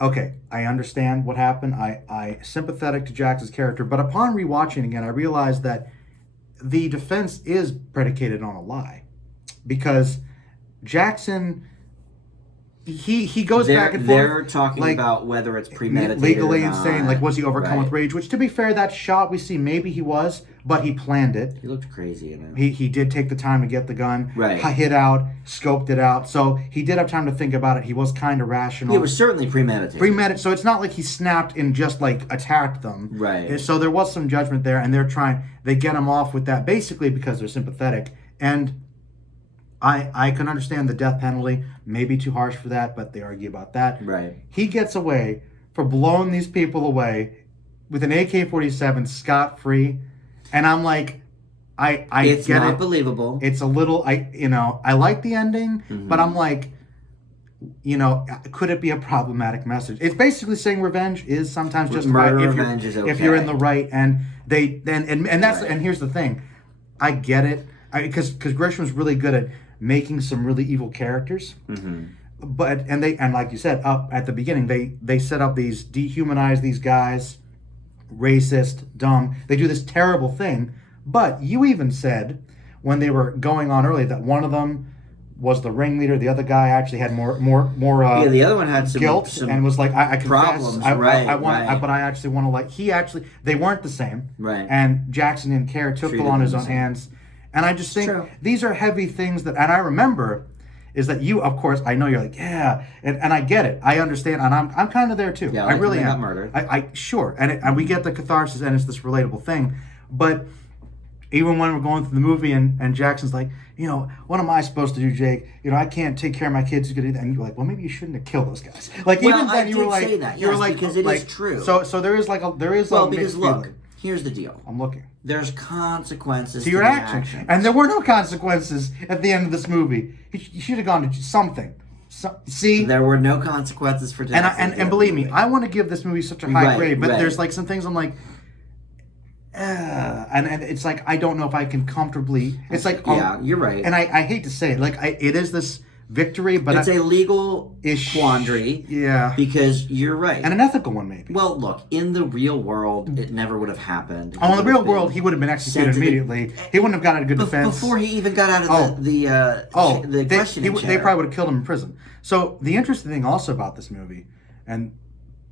Okay, I understand what happened. I sympathetic to Jackson's character, but upon rewatching again, I realized that the defense is predicated on a lie, because Jackson he goes back and forth. They're talking about whether it's premeditated, legally or not. insane. Like, was he overcome with rage? Which, to be fair, that shot we see, maybe he was, but he planned it. He looked crazy in it. He did take the time to get the gun, right? Hit out, scoped it out, so he did have time to think about it. He was kind of rational. It was certainly premeditated. So it's not like he snapped and just like attacked them, right? So there was some judgment there, and they get him off with that basically because they're sympathetic. And I can understand the death penalty, maybe too harsh for that, but they argue about that. Right. He gets away for blowing these people away with an AK-47 scot-free, and I'm like, it's get not it. Believable. It's a little, I like the ending, but I'm like, could it be a problematic message? It's basically saying revenge is sometimes justified if you're in the right, and that's and here's the thing, I get it, because Grisham's really good at making some really evil characters, but and like you said up at the beginning, they set up dehumanize these guys, racist, dumb. They do this terrible thing, but you even said when they were going on early that one of them was the ringleader. The other guy actually had more. The other one had some guilt and was like, I confess, problems. But I actually want to they weren't the same. Right. And Jackson didn't care. Took the law in his own hands. And I just think these are heavy things and I remember is that you, of course, I know you're like, yeah, and I get it. I understand, and I'm kind of there too. Yeah, I really am. Got murdered. I sure, and we get the catharsis, and it's this relatable thing. But even when we're going through the movie, and Jackson's like, what am I supposed to do, Jake? I can't take care of my kids. And you're like, well, maybe you shouldn't have killed those guys. Like, even then, you were like, say that. Yes, because it is true. So there is because look, here's the deal. I'm looking. There's consequences to your actions. And there were no consequences at the end of this movie. He should have gone to something. See? There were no consequences for death. And believe me, I want to give this movie such a high grade, but there's like some things I'm like, and it's like, I don't know if I can comfortably, it's like, yeah, you're right. And I hate to say it, like, it is this victory, but it's a legal quandary. Yeah. Because you're right. And an ethical one, maybe. Well, look, in the real world, it never would have happened. In the real world, he would have been executed immediately. He wouldn't have gotten a good defense. Before he even got out of the questioning chair. They probably would have killed him in prison. So the interesting thing also about this movie, and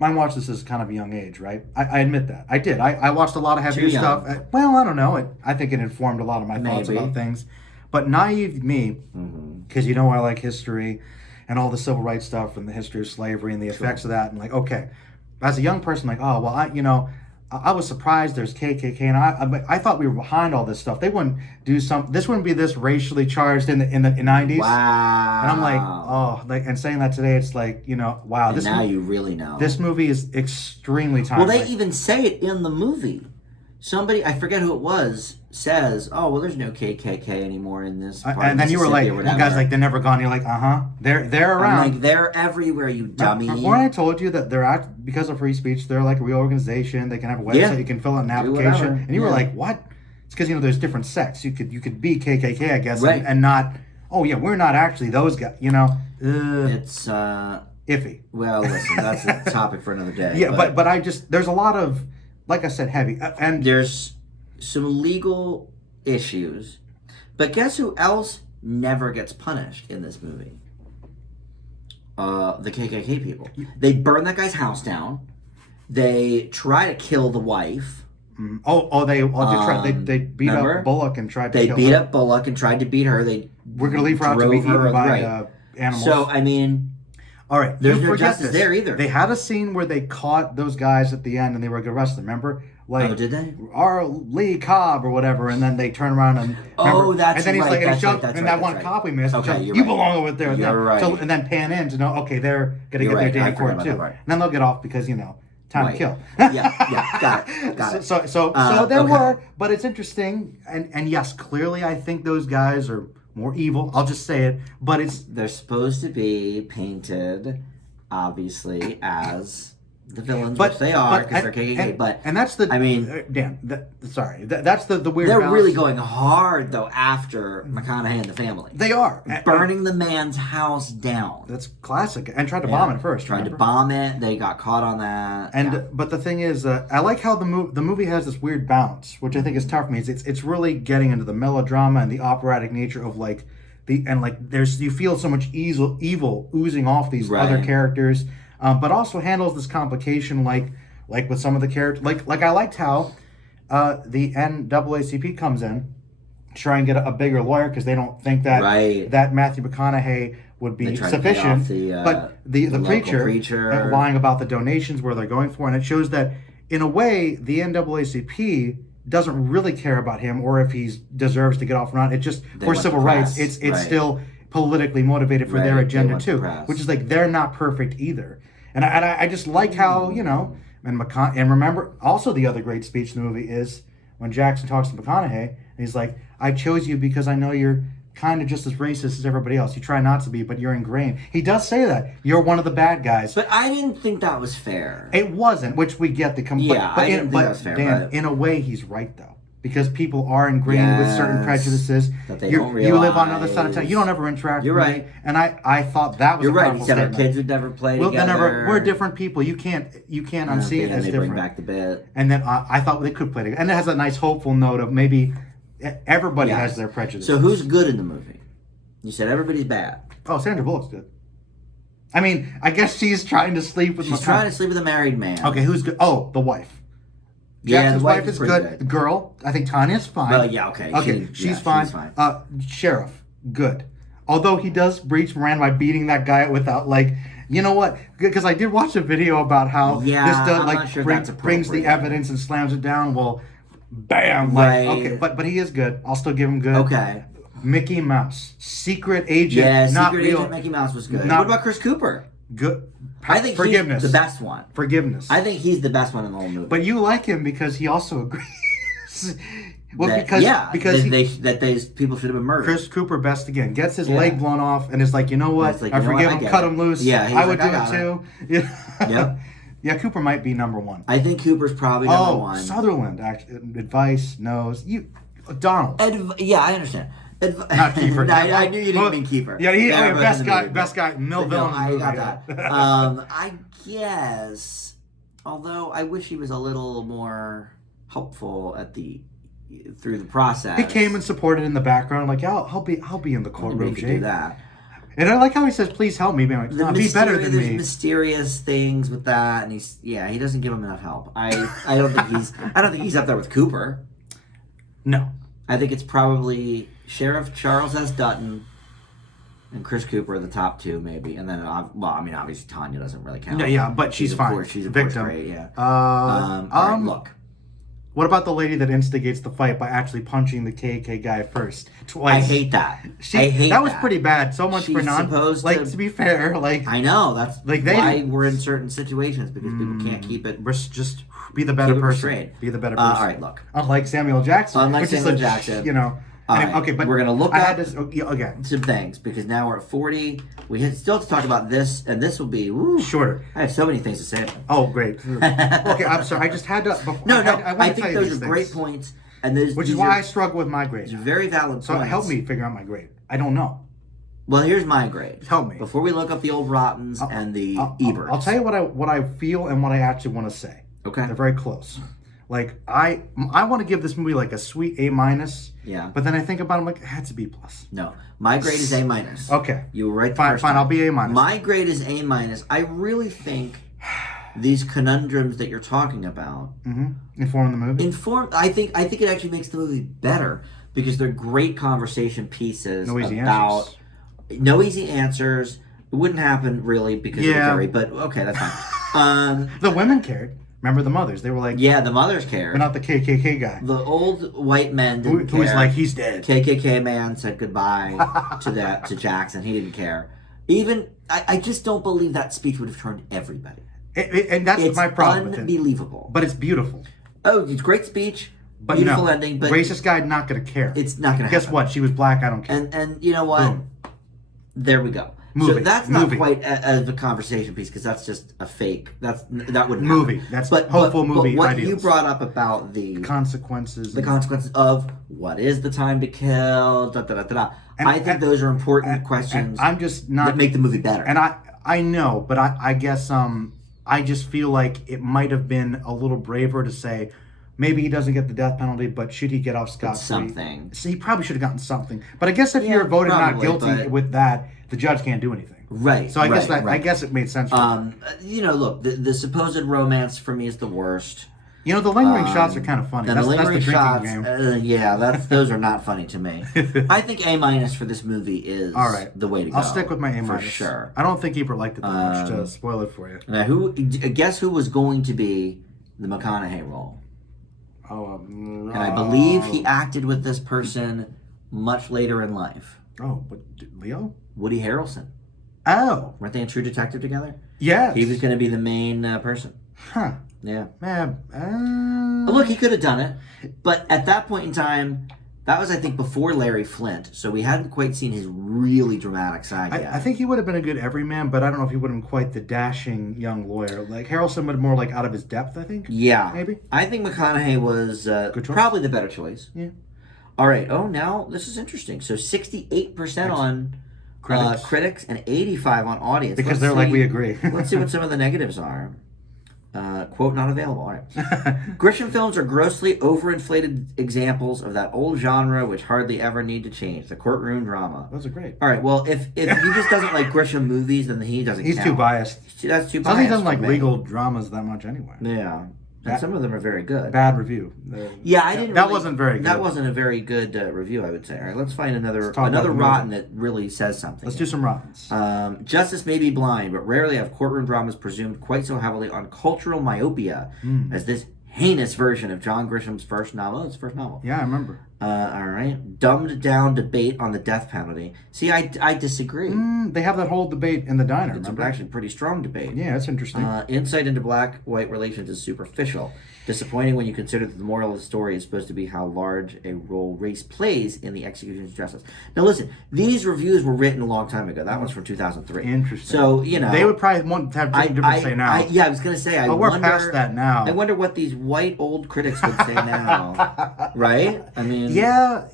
I watched this as kind of a young age, right? I admit that. I did. I watched a lot of heavier stuff. Well, I don't know. I think it informed a lot of my thoughts about things. But naive me, because I like history and all the civil rights stuff and the history of slavery and the effects of that. And like, okay, as a young person, like, oh, well, I was surprised there's KKK. And I thought we were behind all this stuff. They wouldn't do this wouldn't be this racially charged in the 90s. Wow. And I'm like, and saying that today, it's like, wow. And now you really know. This movie is extremely timely. Well, they even say it in the movie. Somebody, I forget who it was, says, "Oh, well, there's no KKK anymore in this part." And then you were like, "You guys, like, they're never gone." You're like, they're around. I'm like, they're everywhere, you dummy. When I told you that they're because of free speech, they're like a real organization. They can have a website. You can fill out an application, and you were like, "What?" It's because there's different sects. You could be KKK, I guess, right. and not. Oh yeah, we're not actually those guys. It's iffy. Well, listen, that's a topic for another day. Yeah, but I just there's a lot of. Like I said, heavy. And there's some legal issues. But guess who else never gets punished in this movie? The KKK people. They burn that guy's house down. They try to kill the wife. They beat up Bullock and tried to kill her. They beat up Bullock and tried to beat her. We're going to leave her out to be eaten by animals. So, I mean... All right, there's no justice there either. They had a scene where they caught those guys at the end and they were arrested. Remember, like, did they? Our Lee Cobb or whatever, and then they turn around and that's and then he's right. And that one cop we missed. Okay, you belong over there. You're right. And then pan in to know. Okay, they're gonna get their day in court too. And then they'll get off because time to kill. Got it. So there were, but it's interesting, and yes, clearly I think those guys are more evil. I'll just say it, but they're supposed to be painted, obviously, as the villains, which they are because they're KKK. And that's the. I mean, Dan. That's the weird. They're balance. really going hard though after McConaughey and the family. They are burning the man's house down. That's classic. And tried to bomb it first. Tried to bomb it. They got caught on that. And but the thing is, I like how the movie has this weird balance, which I think is tough for me. It's really getting into the melodrama and the operatic nature of like you feel so much evil oozing off these other characters, but also handles this complication like with some of the characters. Like I liked how the NAACP comes in to try and get a bigger lawyer because they don't think that Matthew McConaughey would be sufficient. But the preacher lying about the donations, where they're going for, and it shows that in a way the NAACP doesn't really care about him or if he deserves to get off or not. It's just for civil rights. It's still politically motivated for their agenda too, which is like they're not perfect either. And I just like how, you know, and remember also the other great speech in the movie is when Jackson talks to McConaughey and he's like, I chose you because I know you're kind of just as racist as everybody else. You try not to be, but you're ingrained. He does say that. You're one of the bad guys. But I didn't think that was fair. It wasn't, which we get the complaint. Yeah, I didn't think that was fair. Dan, in a way, he's right, though. Because people are ingrained with certain prejudices. That they don't realize. You live on the other side of town. You don't ever interact with me. And I thought that was You're a right. powerful He said statement. our kids would never play together. We're different people. You can't unsee it as different. Bring back the bit. And then I thought they could play together. And it has a nice hopeful note of maybe everybody has their prejudices. So who's good in the movie? You said everybody's bad. Oh, Sandra Bullock's good. I mean, I guess she's trying to sleep with. She's trying to sleep with a married man. Okay, who's good? Oh, the wife. Jackson's wife is good. good. The girl, I think Tanya's fine. Well, yeah, okay. Okay, she's fine. Sheriff, good. Although he does breach Miranda by beating that guy without, like, you know what? Because I did watch a video about how this does, like, brings the evidence and slams it down. Well, bam. Like, okay, but he is good. I'll still give him good. Okay. Mickey Mouse, secret agent. Yeah, not secret real. agent Mickey Mouse was good. What about Chris Cooper? Good. I think he's the best one. Forgiveness. I think he's the best one in the whole movie. But you like him because he also agrees. Well, because people should have been murdered. Chris Cooper, best again, gets his leg blown off and is like, you know what? I forgive him, cut him loose. Yeah, I would do it too. Yeah. Yeah, Cooper might be number one. I think Cooper's probably number one. Sutherland, actually, advice, knows. Donald. I understand. Not Kiefer. I knew you didn't mean Kiefer. Yeah, best guy, no villain. I got that. I guess, although I wish he was a little more helpful through the process. He came and supported in the background, like, I'll be in the courtroom, Jay. Do that. And I like how he says, "Please help me." Like, be better than me. There's mysterious things with that, and he doesn't give him enough help. I don't think he's up there with Cooper. No, I think it's probably Sheriff Charles S. Dutton and Chris Cooper are the top two, maybe, and then obviously Tanya doesn't really count. Yeah, but she's fine. She's a victim. Great, yeah. All right, look. What about the lady that instigates the fight by actually punching the KK guy first? Twice. I hate that. That was pretty bad. So much for to be fair, like, I know that's like why we're in certain situations because people can't keep it. Just be the better person. Be the better person. All right, look. Unlike Samuel Jackson. Jackson, you know. Okay, but we're gonna look at some things because now we're at 40. We still have to talk about this, and this will be shorter. I have so many things to say. Oh, great. Okay, I'm sorry. I just had to. I think those are great points, and which is why I struggle with my grade. Very valid points. So help me figure out my grade. I don't know. Well, here's my grade. Help me before we look up the old Rottens and the Eberts. I'll tell you what I feel and what I actually want to say. Okay, they're very close. Like I want to give this movie like a sweet A-. Yeah. But then I think about it, I'm like, it had to B+. No, my grade is A-. Okay. You were right. Fine. I'll be A-. My grade is A-. I really think these conundrums that you're talking about inform the movie. I think it actually makes the movie better because they're great conversation pieces. No easy answers. It wouldn't happen really because of the jury, but okay, that's fine. The women cared. Remember the mothers? They were like... Yeah, the mothers cared. But not the KKK guy. The old white men didn't care. Who was like, he's dead. KKK man said goodbye to Jackson. He didn't care. I just don't believe that speech would have turned everybody. And that's my problem with it. It's unbelievable. But it's beautiful. Oh, it's a great speech. But beautiful ending. But racist guy, not going to care. It's not going to happen. Guess what? She was black. I don't care. And you know what? Boom. There we go. So that's not quite as a conversation piece because that's just a fake. That wouldn't movie. Happen. That's hopeful movie. But what ideals. You brought up about the consequences. The consequences of what is the time to kill. I think those are important questions. I'm just not that make the movie better. And I know, but I guess I just feel like it might have been a little braver to say, maybe he doesn't get the death penalty, but should he get off scot-free? Something. So he probably should have gotten something. But I guess if you're voted not guilty with that, the judge can't do anything. Right. So I guess it made sense. Look, the supposed romance for me is the worst. The lingering shots are kind of funny. And that's the lingering drinking shots, game. those are not funny to me. I think A- for this movie is the way to go. I'll stick with my A- for sure. I don't think Ebert liked it that much. To spoil it for you. Now, guess who was going to be the McConaughey role? And I believe he acted with this person much later in life. Oh, but Leo? Woody Harrelson. Oh. Weren't they in True Detective together? Yes. He was going to be the main person. Huh. Yeah. Man. Look, he could have done it. But at that point in time, that was, I think, before Larry Flint. So we hadn't quite seen his really dramatic side yet. I think he would have been a good everyman, but I don't know if he would have been quite the dashing young lawyer. Like, Harrelson would more like out of his depth, I think. Yeah. Maybe. I think McConaughey was probably the better choice. Yeah. All right. Oh, now this is interesting. So 68% on critics and 85% on audience. Because they're like, we agree. Let's see what some of the negatives are. Quote, not available. All right. Grisham films are grossly overinflated examples of that old genre which hardly ever need to change, the courtroom drama. Those are great. All right, well, if he just doesn't like Grisham movies, then he doesn't He's count. too biased. That's too biased. He doesn't like legal dramas that much anyway. Yeah. And some of them are very good. Bad review. I didn't. That wasn't very good. That wasn't a very good review, I would say. All right, let's find another rotten that really says something. Let's do some rottens. Justice may be blind, but rarely have courtroom dramas presumed quite so heavily on cultural myopia as this heinous version of John Grisham's first novel. It's his first novel. Yeah, I remember. All right. Dumbed down debate on the death penalty. See, I disagree. They have that whole debate in the diner, It's remember? actually a pretty strong debate. Yeah, that's interesting. Insight into black-white relations is superficial. Disappointing when you consider that the moral of the story is supposed to be how large a role race plays in the execution of justice. Now listen, these reviews were written a long time ago. That one's from 2003. Interesting. So, they would probably want to have different say now. I was going to say, we're past that now. I wonder what these white old critics would say now. Right? I mean, yeah.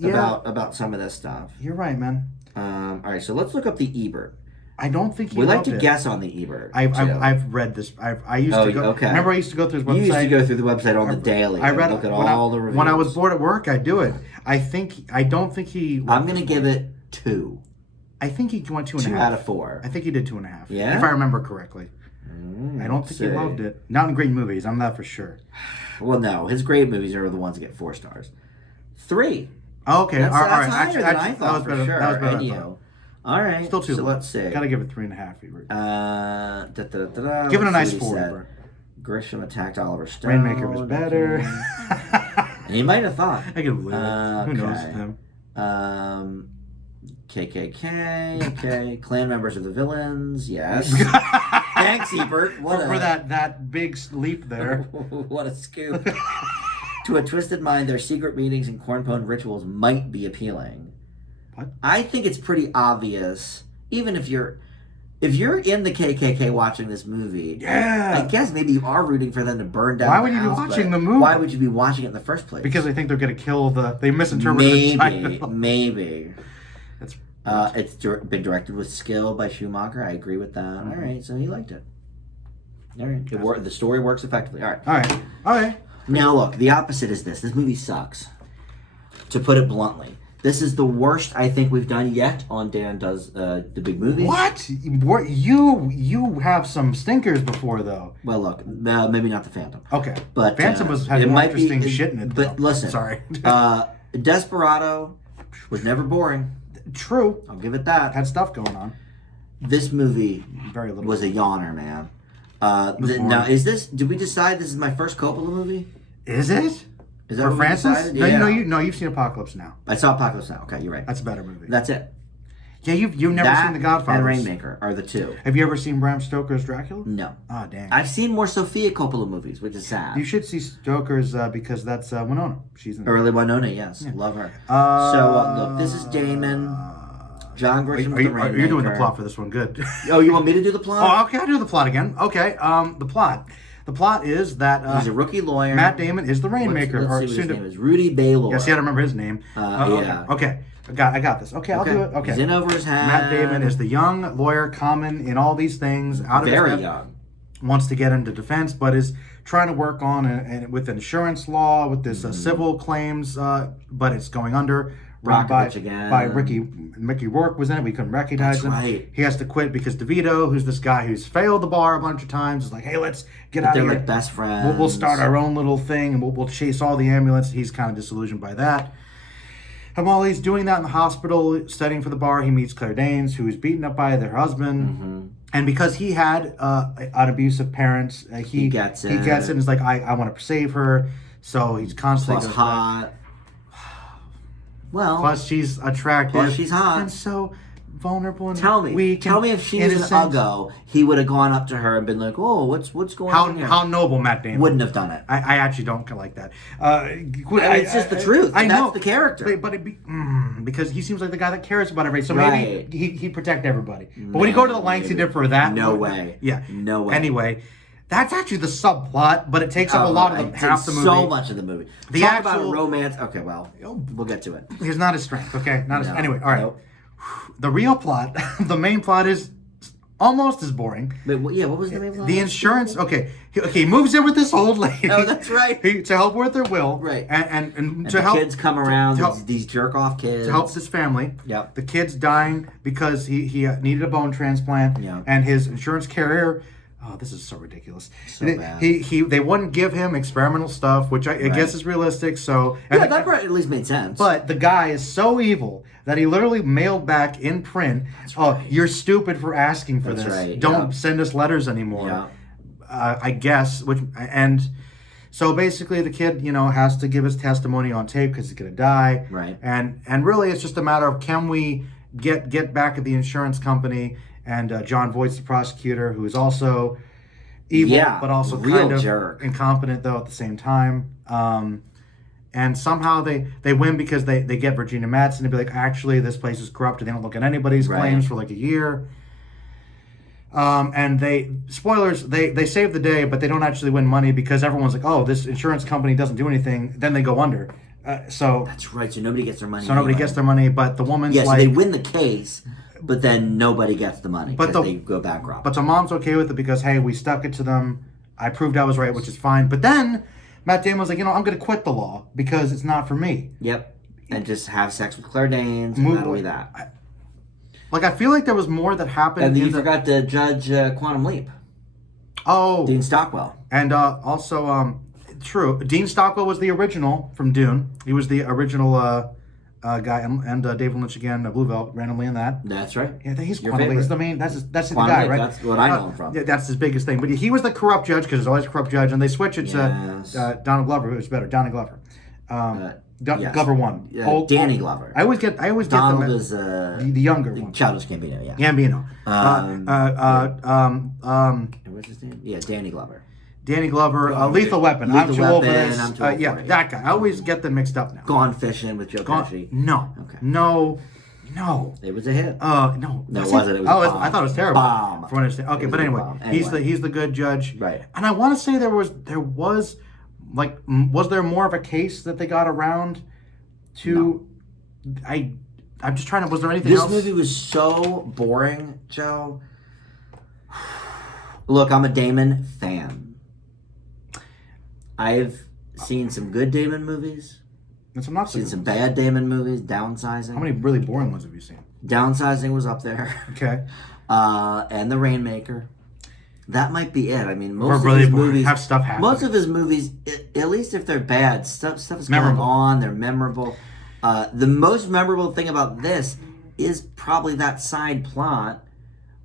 About some of this stuff. You're right, man. All right, so let's look up the Ebert. I don't think we like to guess on the Ebert. I've read this. I used to go. Okay. Remember, I used to go through his website. You used to go through the website on the daily. I read look at all the reviews. When I was bored at work, I'd do it. I don't think he. I'm going to give it 2. I think he went 2.5. 2 out of 4. I think he did 2.5. Yeah, if I remember correctly. I don't think he loved it. Not in great movies. I'm that for sure. Well, no, his great movies are the ones that get 4 stars. 3. Oh, okay. That's all right. higher Actually, than I thought for sure. That was better. And you. All right. Still too low. Let's see. Gotta give it 3.5. Give it a nice 4. Grisham attacked Oliver Stone. Rainmaker was better. And he might have thought. I can believe it. Who knows him? KKK. Okay. Clan members are the villains. Yes. Thanks, Ebert. For that big leap there. What a scoop. To a twisted mind, their secret meetings and cornpone rituals might be appealing. What? I think it's pretty obvious, even if you're in the KKK watching this movie, I guess maybe you are rooting for them to burn down. Why would you be watching the movie? Why would you be watching it in the first place? Because they think they're going to kill they misinterpreted the title. Maybe. It's been directed with skill by Schumacher. I agree with that. Mm-hmm. All right, so he liked it. All right, the story works effectively. All right. Now look, the opposite is this. This movie sucks. To put it bluntly. This is the worst I think we've done yet on Dan Does the Big Movie. What? You have some stinkers before, though. Well, look, maybe not the Phantom. Okay. But Phantom had more interesting shit in it, though. But listen. Sorry. Desperado was never boring. True. I'll give it that. Had stuff going on. This movie very little was a yawner, man. Now, did we decide this is my first Coppola movie? Is it? Is that for Francis? Yeah. No, you've seen Apocalypse Now. I saw Apocalypse Now. Okay, you're right. That's a better movie. That's it. Yeah, you've never seen The Godfather. And Rainmaker are the 2. Have you ever seen Bram Stoker's Dracula? No. Oh, dang. I've seen more Sofia Coppola movies, which is sad. You should see Stoker's because that's Winona. She's in Early Winona, yes. Yeah. Love her. Look, this is Damon. John Grisham, the Rainmaker. You're doing the plot for this one. Good. Oh, you want me to do the plot? Oh, okay. I'll do the plot again. Okay. The plot. The plot is that he's a rookie lawyer. Matt Damon is the Rainmaker. Let's see what his name is. Rudy Baylor. Yes, I don't remember his name. Yeah. Okay. I got this. Okay, I'll do it. Okay. He's in over his head. Matt Damon is the young lawyer, common in all these things. Very young. wants to get into defense, but is trying to work on and with insurance law, with this civil claims, but it's going under. By Mickey Rourke was in it. We couldn't recognize him. Right. He has to quit because DeVito, who's this guy who's failed the bar a bunch of times, is like, hey, let's get out of here. They're like best friends. We'll start our own little thing, and we'll chase all the ambulance. He's kind of disillusioned by that. And while he's doing that in the hospital, studying for the bar, he meets Claire Danes, who is beaten up by their husband. And because he had an abusive parents, he gets it. And is like, I want to save her. So he's constantly hot. Well, plus she's attractive. Plus she's hot. And so vulnerable and weak. Tell me if she was an uggo, he would have gone up to her and been like, "Oh, what's going on here?" How noble Matt Damon. Wouldn't have done it. I actually don't like that. It's just the truth. I know. That's the character. But because he seems like the guy that cares about everybody. So maybe he'd protect everybody. But when you go to the lengths he did for that. No way. Yeah. No way. Anyway. That's actually the subplot, but it takes up a lot of half the movie. So much of the movie. Talk about a romance. Okay, well, we'll get to it. He's not his strength. Okay, anyway. All right. Nope. The real plot, the main plot is almost as boring. Wait, what was the main plot? The insurance. Okay, he moves in with this old lady. Oh, that's right. To help her with their will. Right. And to help kids come around. These jerk off kids. To help this family. Yep. The kid's dying because he needed a bone transplant. Yeah. And his insurance carrier. Oh, this is so ridiculous. So bad. They wouldn't give him experimental stuff, which I guess is realistic. So that part at least made sense. But the guy is so evil that he literally mailed back in print, you're stupid for asking for this. Right. Don't send us letters anymore. Yeah. I guess. So basically the kid, has to give his testimony on tape because he's going to die. Right. And really it's just a matter of can we get back at the insurance company. And John Voight's the prosecutor, who is also evil, but also kind of jerk. Incompetent, though, at the same time. And somehow they win because they get Virginia Madsen to be like, actually, this place is corrupt, and they don't look at anybody's claims for like a year. And spoilers, they save the day, but they don't actually win money because everyone's like, oh, this insurance company doesn't do anything. Then they go under. So that's right. So nobody gets their money. Nobody gets their money, but the woman's so they win the case. But then nobody gets the money because they go bankrupt. But the mom's okay with it because, hey, we stuck it to them. I proved I was right, which is fine. But then Matt Damon was like, I'm going to quit the law because it's not for me. Yep. And just have sex with Claire Danes and that'll be that. I feel like there was more that happened. And you forgot to judge Quantum Leap. Oh. Dean Stockwell. And also, true, Dean Stockwell was the original from Dune. He was the original... guy and David Lynch again, Blue Velvet, randomly in that. That's right. Yeah, he's Quantum Leap. He's the main. That's the guy, right? That's what I know him from. Yeah, that's his biggest thing. But he was the corrupt judge because there's always a corrupt judge, and they switch it to Donald Glover, who's better. Donald Glover. Glover won. Danny Glover. I always get Donald them. Is the younger one. Childish Gambino. Yeah. Gambino. What's his name? Yeah, Danny Glover. Danny Glover, Lethal Weapon. I'm too old for this. I'm too old for it. That guy. I always get them mixed up now. Gone Fishing with Joe Pesci. No. Okay. No. It was a hit. No. No, it wasn't. It was a bomb. I thought it was terrible. Bomb. From what I understand. Okay, but anyway, he's the good judge. Right. And I want to say there was was there more of a case that they got around to? No. I'm just trying to. Was there anything else? This movie was so boring, Joe. Look, I'm a Damon fan. I've seen some good Damon movies. I've seen some bad Damon movies. Downsizing. How many really boring ones have you seen? Downsizing was up there. Okay. And The Rainmaker. That might be it. I mean, most really of his movies have stuff happen. Most of his movies, at least if they're bad, stuff is going on. They're memorable. The most memorable thing about this is probably that side plot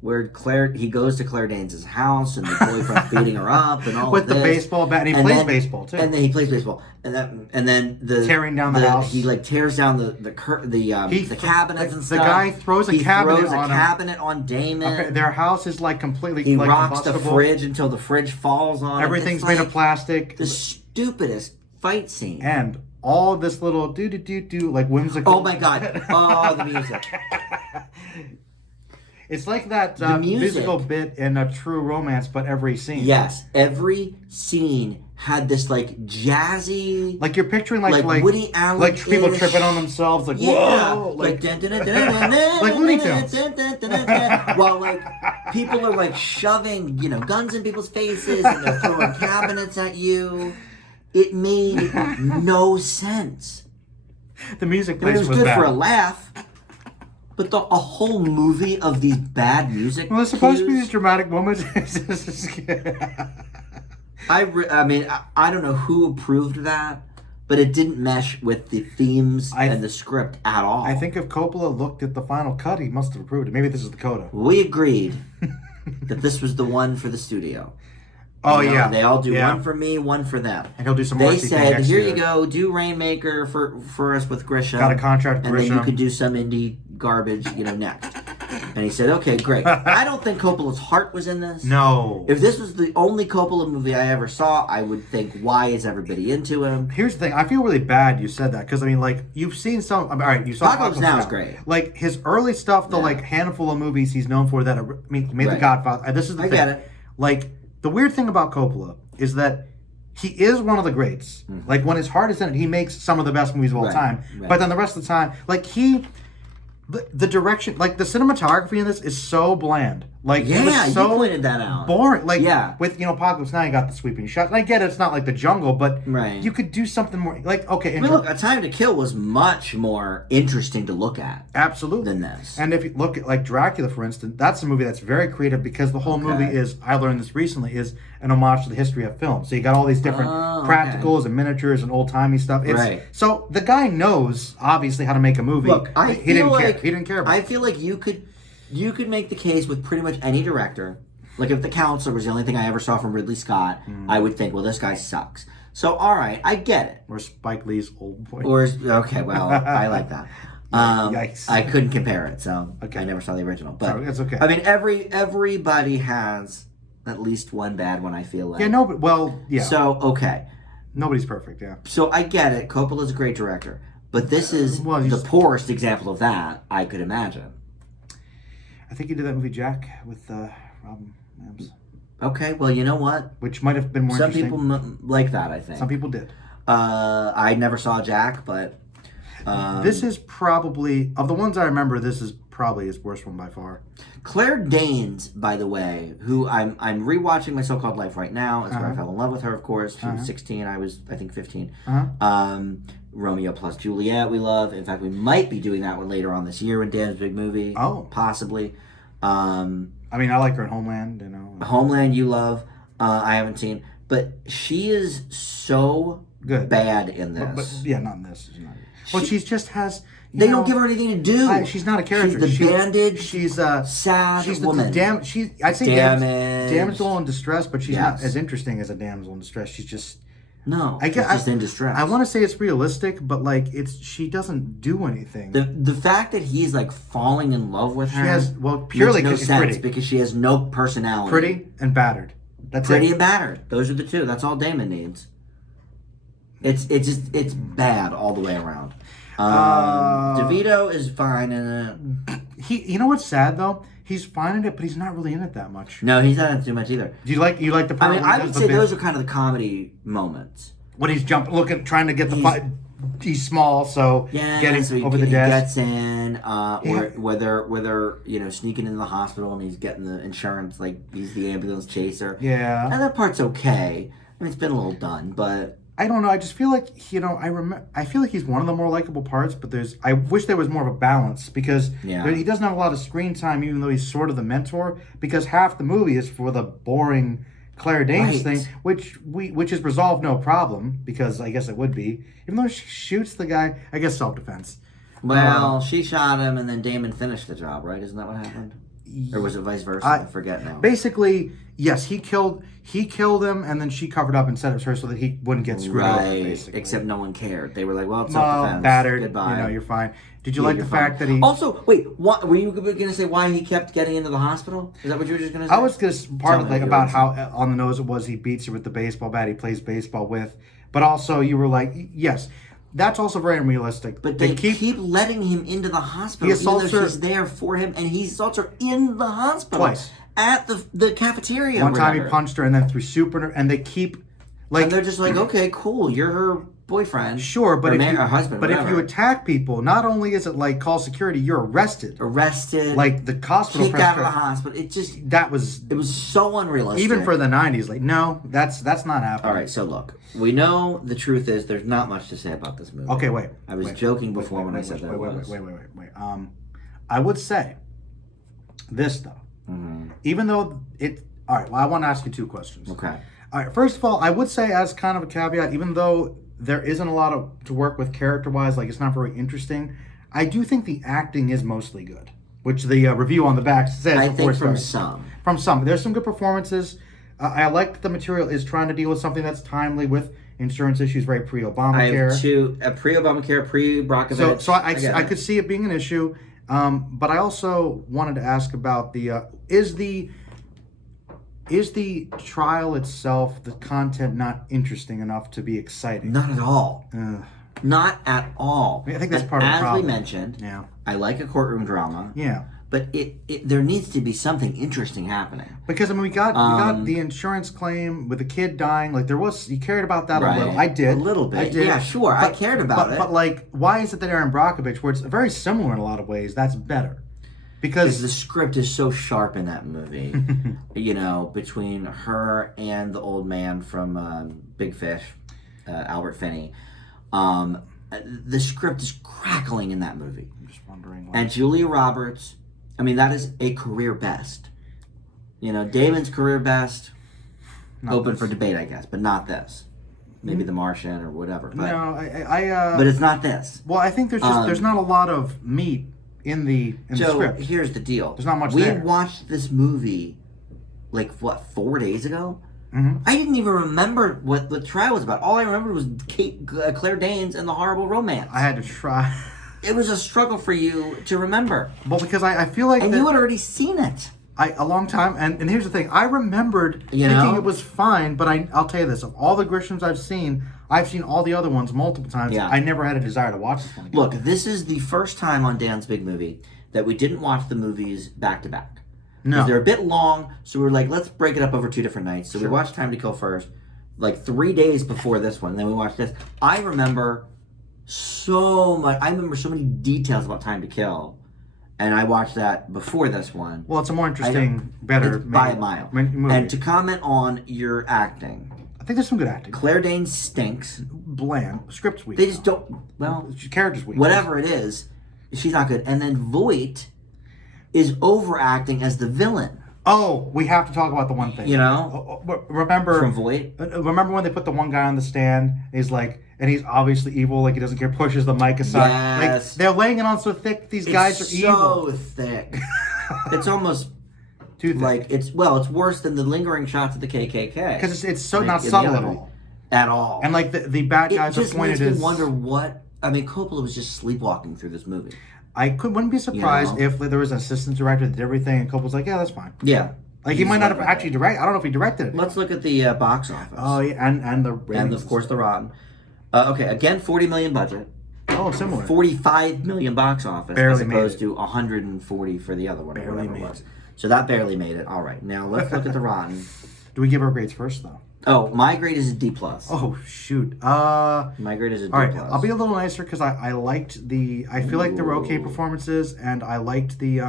where he goes to Claire Danes' house and the boyfriend's beating her up and all with of this. The baseball bat, and he plays baseball too. And then he plays baseball, and then the tearing down the house. He tears down the cabinets and stuff. The guy throws a cabinet on Damon. Okay, their house is completely. He rocks the fridge until the fridge falls on. Everything's made of plastic. The stupidest fight scene. And all this little do whimsical. Oh my god! Oh, the music. It's like that The music. musical bit in A True Romance, but every scene. Yes, every scene had this like jazzy, like you're picturing like Woody Allen, like people tripping on themselves, like whoa, like like Looney Tunes. While like people are like shoving guns in people's faces and they're throwing cabinets at you. It made no sense. The music I mean, place it was good bad. for a laugh. But a whole movie of these bad music. Well, there's supposed to be these dramatic moments. I mean, I don't know who approved that, but it didn't mesh with the themes and the script at all. I think if Coppola looked at the final cut, he must have approved it. Maybe this is the coda. We agreed that this was the one for the studio. Oh, yeah. They all do one for me, one for them. And he'll do some more. They said, here you go, do Rainmaker for us with Grisham. Got a contract with Grisham. And then you Grisham. could do some indie garbage, next. And he said, okay, great. I don't think Coppola's heart was in this. No. If this was the only Coppola movie I ever saw, I would think, why is everybody into him? Here's the thing. I feel really bad you said that, because, I mean, like, you've seen some... all right, you saw Apocalypse Now is great. Like, his early stuff, the, like, handful of movies he's known for that... made The Godfather. This is the thing. I get it. Like, the weird thing about Coppola is that he is one of the greats. Mm-hmm. Like, when his heart is in it, he makes some of the best movies of all time. Right. But then the rest of the time, like, the direction, like, the cinematography in this is so bland. Like, it was so you pointed that out. Boring. Like, with, Apocalypse Now, you got the sweeping shots. And I get it, it's not like The Jungle, but you could do something more, like, okay. Look, A Time to Kill was much more interesting to look at. Absolutely. Than this. And if you look at, like, Dracula, for instance, that's a movie that's very creative, because the whole movie is, I learned this recently, is an homage to the history of film. So you got all these different practicals and miniatures and old-timey stuff. So the guy knows, obviously, how to make a movie. Look, he didn't care about it. I feel like you could make the case with pretty much any director. Like, if The Counselor was the only thing I ever saw from Ridley Scott, I would think, well, this guy sucks. So, all right, I get it. Or Spike Lee's Old Boy. Okay, well, I like that. Yikes. I couldn't compare it, so I never saw the original. But that's okay. I mean, everybody has at least one bad one, I feel like. Yeah, no, but, well, yeah. So, okay. Nobody's perfect, yeah. So, I get it. Coppola's a great director. But this is the poorest example of that I could imagine. I think he did that movie Jack with Robin Williams. Okay, well, you know what? Which might have been more interesting. Some people like that, I think. Some people did. I never saw Jack, but... this is probably... Of the ones I remember, this is probably his worst one by far. Claire Danes, by the way, who I'm rewatching My So-Called Life right now. That's where I fell in love with her, of course. She was 16. I was, I think, 15. Romeo plus Juliet we love. In fact, we might be doing that one later on this year in Dan's big movie. Oh. Possibly. I mean, I like her in Homeland, Homeland you love. I haven't seen. But she is so bad in this. But yeah, not in this. Well, she just has... They don't give her anything to do. She's not a character. She's the bandaged, she's a sad woman. I'd say damsel in distress, but she's not as interesting as a damsel in distress. She's just... No, she's just in distress. I want to say it's realistic, but like she doesn't do anything. The fact that he's like falling in love with her, purely because she's pretty, because she has no personality. Pretty and battered. That's pretty and battered. Those are the two. That's all Damon needs. It's bad all the way around. DeVito is fine in it. You know what's sad though? He's fine in it, but he's not really in it that much. No, he's not in it too much either. Do you like the part? I mean, I would say those are kind of the comedy moments. When he's trying to get the fight. He's small, so getting so over the desk. He gets in, whether sneaking into the hospital and he's getting the insurance, like he's the ambulance chaser. Yeah, and that part's okay. I mean, it's been a little done, but I don't know. I just feel like I feel like he's one of the more likable parts, but I wish there was more of a balance because he doesn't have a lot of screen time, even though he's sort of the mentor. Because half the movie is for the boring Claire Danes thing, which is resolved no problem because I guess it would be, even though she shoots the guy. I guess self-defense. Well, she shot him, and then Damon finished the job, right? Isn't that what happened? Or was it vice versa? I forget now. Basically, yes, he killed him, and then she covered up and said it was her so that he wouldn't get screwed over, basically. Except no one cared. They were like, well, it's self-defense. Battered. Goodbye. You're fine. Did you like the fact that he... Also, wait, were you going to say why he kept getting into the hospital? Is that what you were just going to say? I was going to part of about how on the nose it was he beats her with the baseball bat he plays baseball with. But also you were like, yes, That's also very unrealistic. But they keep letting him into the hospital, even though she's there for him, and he assaults her in the hospital. Twice. At the cafeteria. One time he punched her and then threw soup in her, and they keep... and they're just like, okay, cool, you're her boyfriend. Sure, but her husband, but if you attack people, not only is it like call security, you're arrested. Like the hospital. Kicked out of the hospital. It was so unrealistic. Even for the 90s, like, no, that's not happening. All right, so look, we know the truth is there's not much to say about this movie. Okay, wait. I was joking before when I said that. Wait. I would say this though. Mm-hmm. Even though all right, well, I want to ask you two questions. Okay. All right, first of all, I would say as kind of a caveat, even though there isn't a lot to work with character-wise, like it's not very interesting, I do think the acting is mostly good, which the review on the back says. I think from some. From some. There's some good performances. I like that the material is trying to deal with something that's timely with insurance issues, very pre-Obamacare. I have two, pre-Obamacare, pre-Brockovich. So I could see it being an issue, but I also wanted to ask about is the trial itself, the content, not interesting enough to be exciting? Not at all. Not at all. I think that's part of the problem. As we mentioned, I like a courtroom drama. Yeah. But there needs to be something interesting happening. Because, I mean, we got the insurance claim with the kid dying. Like, you cared about that a little. I did. A little bit. I did. Yeah, sure. I cared about it. But, like, why is it that Aaron Brockovich, where it's very similar in a lot of ways, that's better? Because the script is so sharp in that movie, between her and the old man from Big Fish, Albert Finney. The script is crackling in that movie. I'm just wondering. And Julia Roberts, I mean, that is a career best. Damon's career best, open for debate, I guess, but not this. Maybe The Martian or whatever. But, no, but it's not this. Well, I think there's not a lot of meat in the script. Here's the deal. There's not much we there. had watched this movie, 4 days ago? Mm-hmm. I didn't even remember what the trial was about. All I remembered was Claire Danes and the horrible romance. I had to try. It was a struggle for you to remember. Well, because I feel like... And you had already seen it. A long time, and here's the thing. I remembered thinking it was fine, but I'll tell you this. Of all the Grishams I've seen all the other ones multiple times. Yeah. I never had a desire to watch this one again. Look, this is the first time on Dan's Big Movie that we didn't watch the movies back-to-back. No. They're a bit long, so we were like, let's break it up over 2 different nights. So we watched Time to Kill first, 3 days before this one, and then we watched this. I remember so much. I remember so many details about Time to Kill. And I watched that before this one. Well, it's a more interesting, better... by a mile. Movie. And to comment on your acting... I think there's some good acting. Claire Danes stinks. Bland. Script's weak. They just don't... Well... Character's weak. Whatever it is, she's not good. And then Voight is overacting as the villain. Oh, we have to talk about the one thing. Remember... From Voight? Remember when they put the one guy on the stand? And he's obviously evil, like he doesn't care, pushes the mic aside. Yes. They're laying it on so thick, these guys are evil. It's so thick. It's almost too thick. It's worse than the lingering shots of the KKK. Because it's so not subtle at all. At all. And the bad guys are pointed as... It just makes me wonder what... I mean, Coppola was just sleepwalking through this movie. Wouldn't be surprised if there was an assistant director that did everything and Coppola's like, yeah, that's fine. Yeah. He might not have actually directed. I don't know if he directed it. Let's look at the box office. Oh, yeah, and the ratings. And of course the Rotten. Okay, again, $40 million budget. Oh, similar. $45 million box office, barely as opposed to $140 for the other one. Barely made it. So that barely made it. All right, now let's look at the Rotten. Do we give our grades first, though? Oh, my grade is a D+. Oh, shoot. My grade is a D+. All right, I'll be a little nicer because I liked the... I feel like there were okay performances, and I liked the...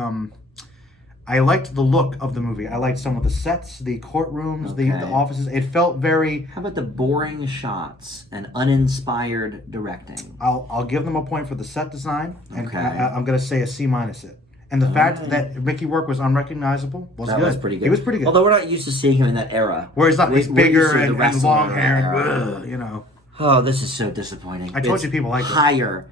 I liked the look of the movie. I liked some of the sets, the courtrooms, the offices. It felt very... How about the boring shots and uninspired directing? I'll give them a point for the set design. And I'm going to say a C- it. And the fact that Mickey Rourke was unrecognizable was good. That was pretty good. He was pretty good. Although we're not used to seeing him in that era. Where he's bigger and long hair. Oh, this is so disappointing. I told you people like it.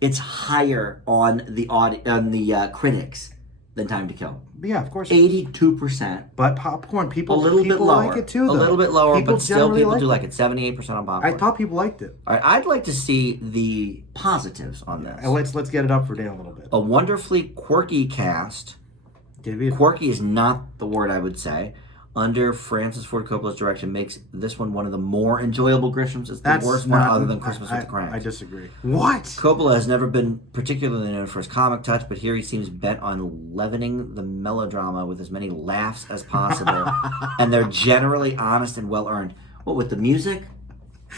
It's higher on the critics than Time to Kill. Yeah, of course. 82%. But popcorn, people bit lower. like it too, though. A little bit lower, but still people do like it. 78% on popcorn. I thought people liked it. All right, I'd like to see the positives on this. And let's get it up for Dan a little bit. A wonderfully quirky cast. Quirky is not the word I would say. under Francis Ford Coppola's direction makes this one of the more enjoyable Grishams. It's the worst one other than Christmas with the Cranks. I disagree. What? Coppola has never been particularly known for his comic touch, but here he seems bent on leavening the melodrama with as many laughs as possible, and they're generally honest and well-earned. What, with the music?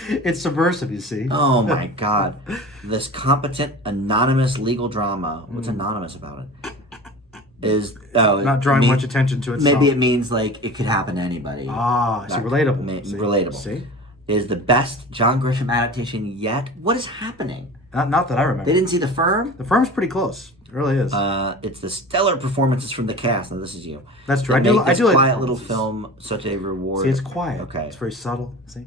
It's subversive, you see. Oh my God. This competent, anonymous legal drama. What's anonymous about it? Is not drawing much attention to itself. Maybe it means like it could happen to anybody. It's relatable. Relatable. See? Is the best John Grisham adaptation yet. What is happening? Not that I remember. They didn't see The Firm? The Firm's pretty close. It really is. It's the stellar performances from the cast. Now this is you. That's true. I do like quiet like little film such a reward. See, it's quiet. Okay. It's very subtle. See?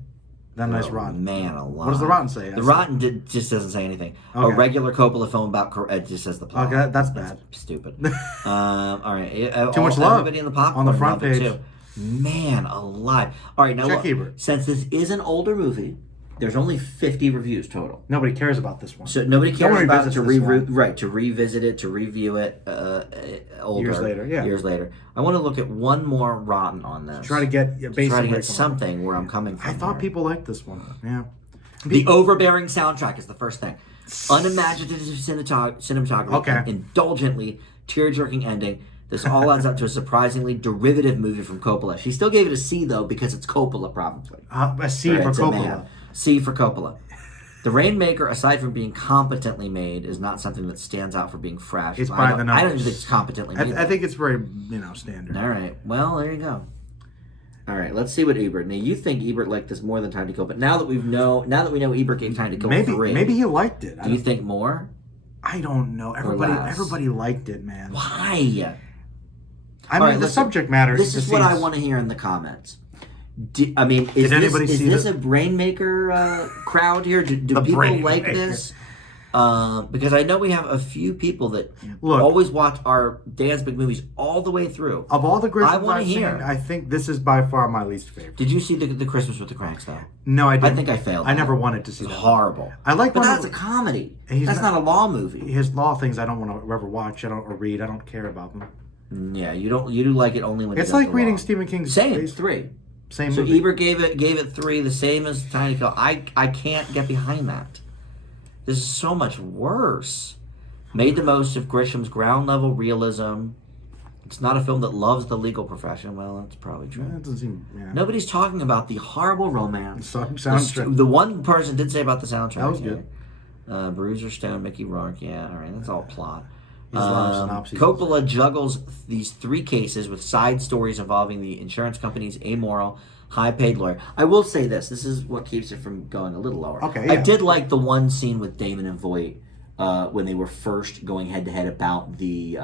That nice Rotten. Man alive. What does the Rotten say? The Rotten just doesn't say anything. Okay. A regular Coppola film about it just says the plot. Okay, that's bad. Stupid. All right. Too much love. Everybody in the popcorn on the front page. Too. Man alive. All right, now check Ebert. Since this is an older movie, there's only 50 reviews total. Nobody cares about this one. So nobody cares about it to revisit it, to review it older. Years later. I want to look at one more Rotten on this. Try to get something where I'm coming from. I thought people liked this one. Yeah. The overbearing soundtrack is the first thing. Unimaginative cinematography. Okay. Indulgently tear-jerking ending. This all adds up to a surprisingly derivative movie from Coppola. She still gave it a C, though, because it's Coppola, probably. A C for Coppola. C for Coppola. The Rainmaker, aside from being competently made, is not something that stands out for being fresh. It's by the numbers. I don't think it's competently made. I think it's very, standard. All right. Well, there you go. All right. Let's see what Ebert. Now, you think Ebert liked this more than Time to Kill, but now that we know Ebert gave Time to Kill 3. Maybe he liked it. Do you think more? I don't know. Everybody liked it, man. Why? The subject matter. This is what I want to hear in the comments. Is this a Rainmaker crowd here? Do people like this? Because I know we have a few people that always watch our Dan's Big Movies all the way through. Of all the Grishams I've seen, I think this is by far my least favorite. Did you see the Christmas with the Cranks, though? No, I didn't. I think I failed. I never wanted to see that. Horrible. But that's a comedy. That's not a law movie. His law things I don't want to ever watch. Or read. I don't care about them. Yeah, you do like it only when it's like reading Stephen King's. Same 3. Same so movie. Ebert gave it 3, the same as Time to Kill. I can't get behind that. This is so much worse. Made the most of Grisham's ground level realism. It's not a film that loves the legal profession. Well, that's probably true. That doesn't seem. Yeah. Nobody's talking about the horrible romance. Soundtrack. The one person did say about the soundtrack. That was good. Bruiser Stone, Mickey Rourke. Yeah, all right, that's all plot. Synopses. Coppola juggles these 3 cases with side stories involving the insurance company's amoral, high-paid lawyer. I will say this. This is what keeps it from going a little lower. Okay, yeah. I did like the one scene with Damon and Voight when they were first going head-to-head about the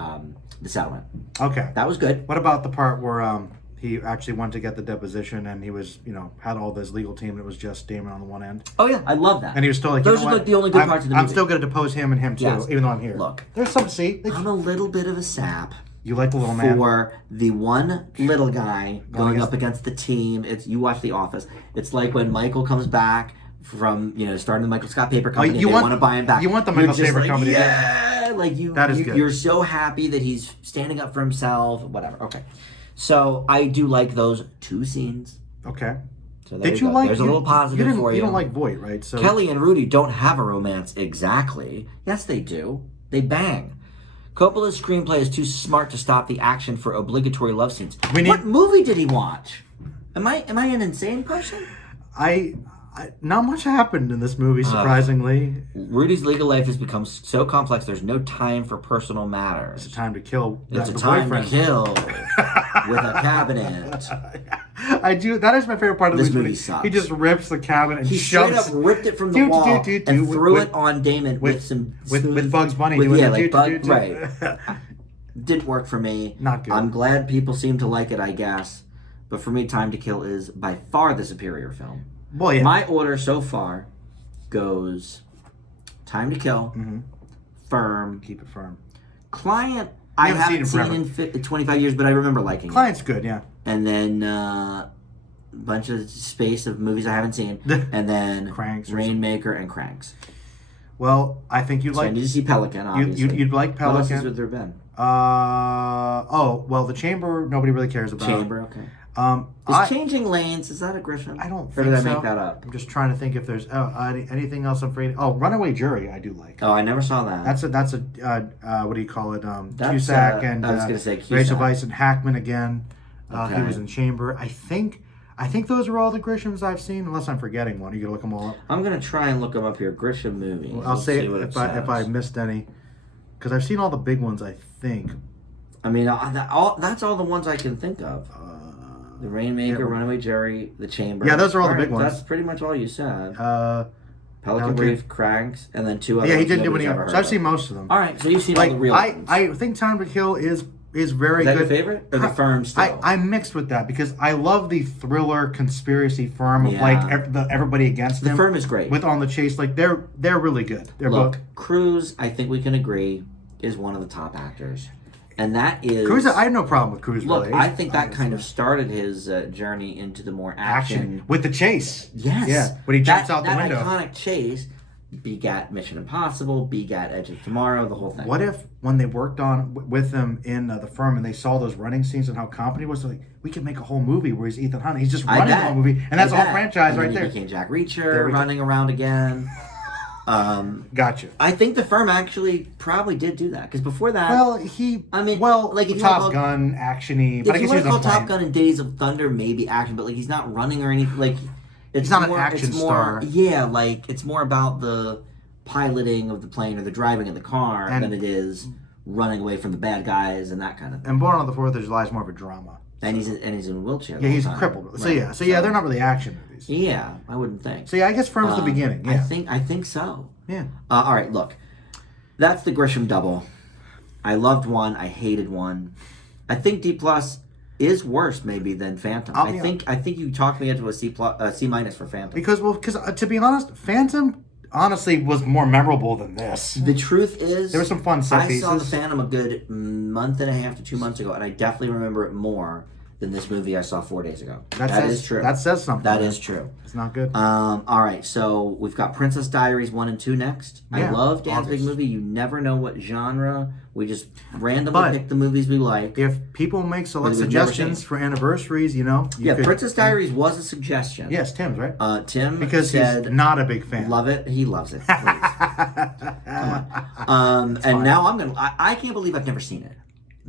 settlement. Okay. That was good. What about the part where he actually went to get the deposition and he was, had all this legal team and it was just Damon on the one end? Oh, yeah. I love that. And he was still like, those are like the only good parts of the movie. I'm still going to depose him and him, too, even though I'm here. Look. There's some see. I'm a little bit of a sap. You like the little man? For the one little guy going up against the team. You watch The Office. It's like when Michael comes back from, starting the Michael Scott Paper Company. They want to buy him back. You want the Michael Paper Company. Yeah! That is good. You're so happy that he's standing up for himself. Whatever. Okay. So I do like those 2 scenes. Okay. So there's a little positive for you. You don't like Voight, right? So Kelly and Rudy don't have a romance exactly. Yes, they do. They bang. Coppola's screenplay is too smart to stop the action for obligatory love scenes. What movie did he watch? Am I an insane person? Not much happened in this movie, surprisingly. Rudy's legal life has become so complex, there's no time for personal matters. It's a time to kill. It's a time to kill with a cabinet. That is my favorite part of this movie. Sucks. He just rips the cabinet and he shoves. Straight up ripped it from the wall and threw it on Damon with Bugs Bunny. Right. Didn't work for me. Not good. I'm glad people seem to like it, I guess. But for me, Time to Kill is by far the superior film. Well, yeah. My order so far goes Time to Kill, Firm. Keep it firm. Client, I haven't seen in 25 years, but I remember liking it. Client's good, yeah. And then a bunch of space of movies I haven't seen. And then Cranks, Rainmaker and Cranks. Well, I think you'd like... I need to see Pelican, obviously. You'd like Pelican. What else has there been? The Chamber, nobody really cares about. Chamber, okay. Changing Lanes, is that a Grisham? I don't or think did so. I make that up? I'm just trying to think if there's anything else I'm afraid. Oh, Runaway Jury, I do like. Oh, I never saw that. That's a what do you call it? That's, Cusack and I was going to say Cusack. Rachel Weisz and Hackman again. Okay. He was in Chamber. I think those are all the Grishams I've seen, unless I'm forgetting one. You can look them all up. I'm going to try and look them up here. Grisham movies. Well, I'll say if I missed any, because I've seen all the big ones. I think. I mean, that's all the ones I can think of. The Rainmaker, Runaway Jury, The Chamber. Yeah, those are all the big ones. That's pretty much all you said. Pelican Reef, Cranks, and then 2 others. Yeah, he didn't do any others. So I've seen most of them. All right, so you've seen all the real ones. I think Time to Kill is very good. Is that your favorite? Or The Firm still? I'm mixed with that because I love the thriller conspiracy firm of everybody against him. The Firm is great. With On the Chase, like they're really good. They're both. Cruise, I think we can agree, is one of the top actors. And that is... Cruise, I have no problem with Cruise. Look, I think that kind of started his journey into the more action... With the chase. Yes. Yeah, when he jumps out the window. That iconic chase begat Mission Impossible, begat Edge of Tomorrow, the whole thing. What if, when they worked on with him in The Firm and they saw those running scenes and how competent he was, like, we could make a whole movie where he's Ethan Hunt. He's just running the whole movie. And that's a whole franchise right there. He became Jack Reacher, running around again. Gotcha. I think The Firm actually probably did do that because before that, like Top Gun actiony. But I guess you want to call Top Gun and Days of Thunder maybe action, but like he's not running or anything. Like he's not an action star. Yeah, like it's more about the piloting of the plane or the driving of the car than it is running away from the bad guys and that kind of thing. And Born on the 4th of July is more of a drama. And he's in a wheelchair. Yeah, he's crippled. So right. So they're not really action movies. Yeah, I wouldn't think. So yeah, I guess Firm's the beginning. Yeah. I think so. Yeah. All right, look, that's the Grisham double. I loved one. I hated one. I think D+ is worse maybe than Phantom. I think you talked me into a C- for Phantom. Because to be honest, Phantom honestly was more memorable than this. The truth is, there were some fun set pieces. I saw the Phantom a good month and a half to 2 months ago, and I definitely remember it more than this movie I saw 4 days ago. That is true. That says something. That is true. It's not good. All right, so we've got Princess Diaries 1 and 2 next. Yeah, I love Dan's big movie. You never know what genre. We just randomly pick the movies we like. If people make suggestions for anniversaries, Princess Diaries was a suggestion. Yes, Tim's, right? Tim because said, he's not a big fan. Love it. He loves it. Come on. And now I can't believe I've never seen it.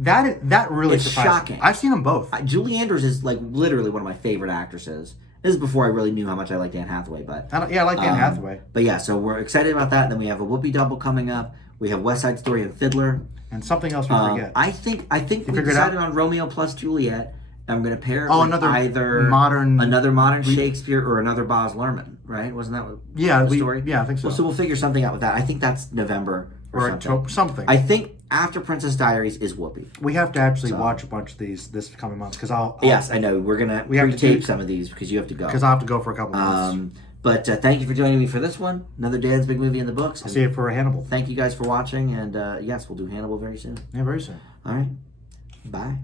That really it's shocking. Me. I've seen them both. Julie Andrews is like literally one of my favorite actresses. This is before I really knew how much I liked Anne Hathaway, but I like Anne Hathaway. But yeah, so we're excited about that. Then we have a Whoopi double coming up. We have West Side Story and Fiddler, and something else we forget. I think we decided on Romeo plus Juliet. I'm going to pair it with another modern Shakespeare or another Baz Luhrmann, right? Wasn't that the story? Yeah, I think so. So we'll figure something out with that. I think that's November or something. I think after Princess Diaries is Whoopi. We have to actually watch a bunch of these this coming months because Yes, I know. We're gonna pre-tape some of these because you have to go. Because I'll have to go for a couple months. But thank you for joining me for this one. Another Dan's Big Movie in the books. I'll see you for Hannibal. Thank you guys for watching, and yes, we'll do Hannibal very soon. Yeah, very soon. All right. Bye.